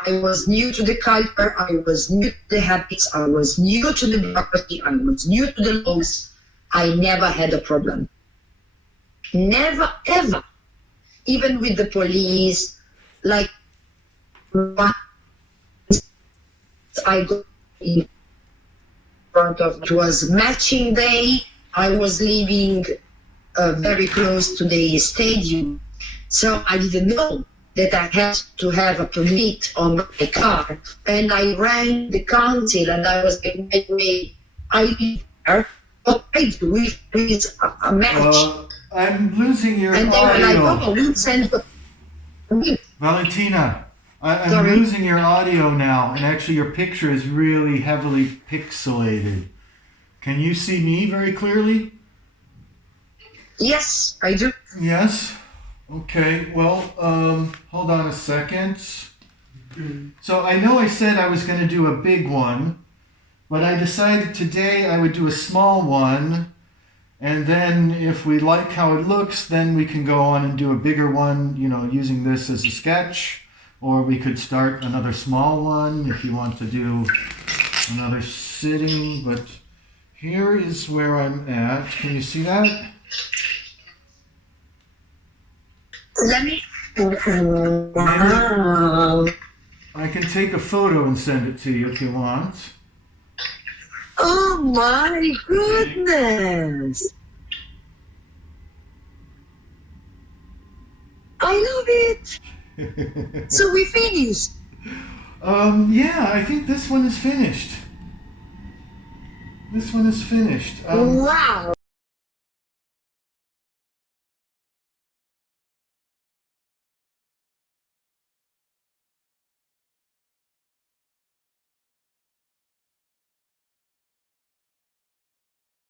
I was new to the culture. I was new to the habits. I was new to the bureaucracy. I was new to the laws. I never had a problem. Never, ever. Even with the police, like, I got in front of, it was matching day. I was living very close to the stadium. So I didn't know that I had to have a permit on my car. And I rang the council and I was like, by the way, I live there. What I do if there is a match? I'm losing your And they were audio. like, oh, we'll send the permit. Valentina, I'm Sorry? losing your audio now, and actually your picture is really heavily pixelated. Can you see me very clearly? Yes, I do. Yes? Okay, well, hold on a second. So I know I said I was going to do a big one, but I decided today I would do a small one, And then if we like how it looks, then we can go on and do a bigger one, you know, using this as a sketch. Or we could start another small one if you want to do another sitting. But here is where I'm at. Can you see that? Let me. Wow. I can take a photo and send it to you if you want. Oh my goodness! I love it. So we finished. Yeah, I think this one is finished. This one is finished. Wow.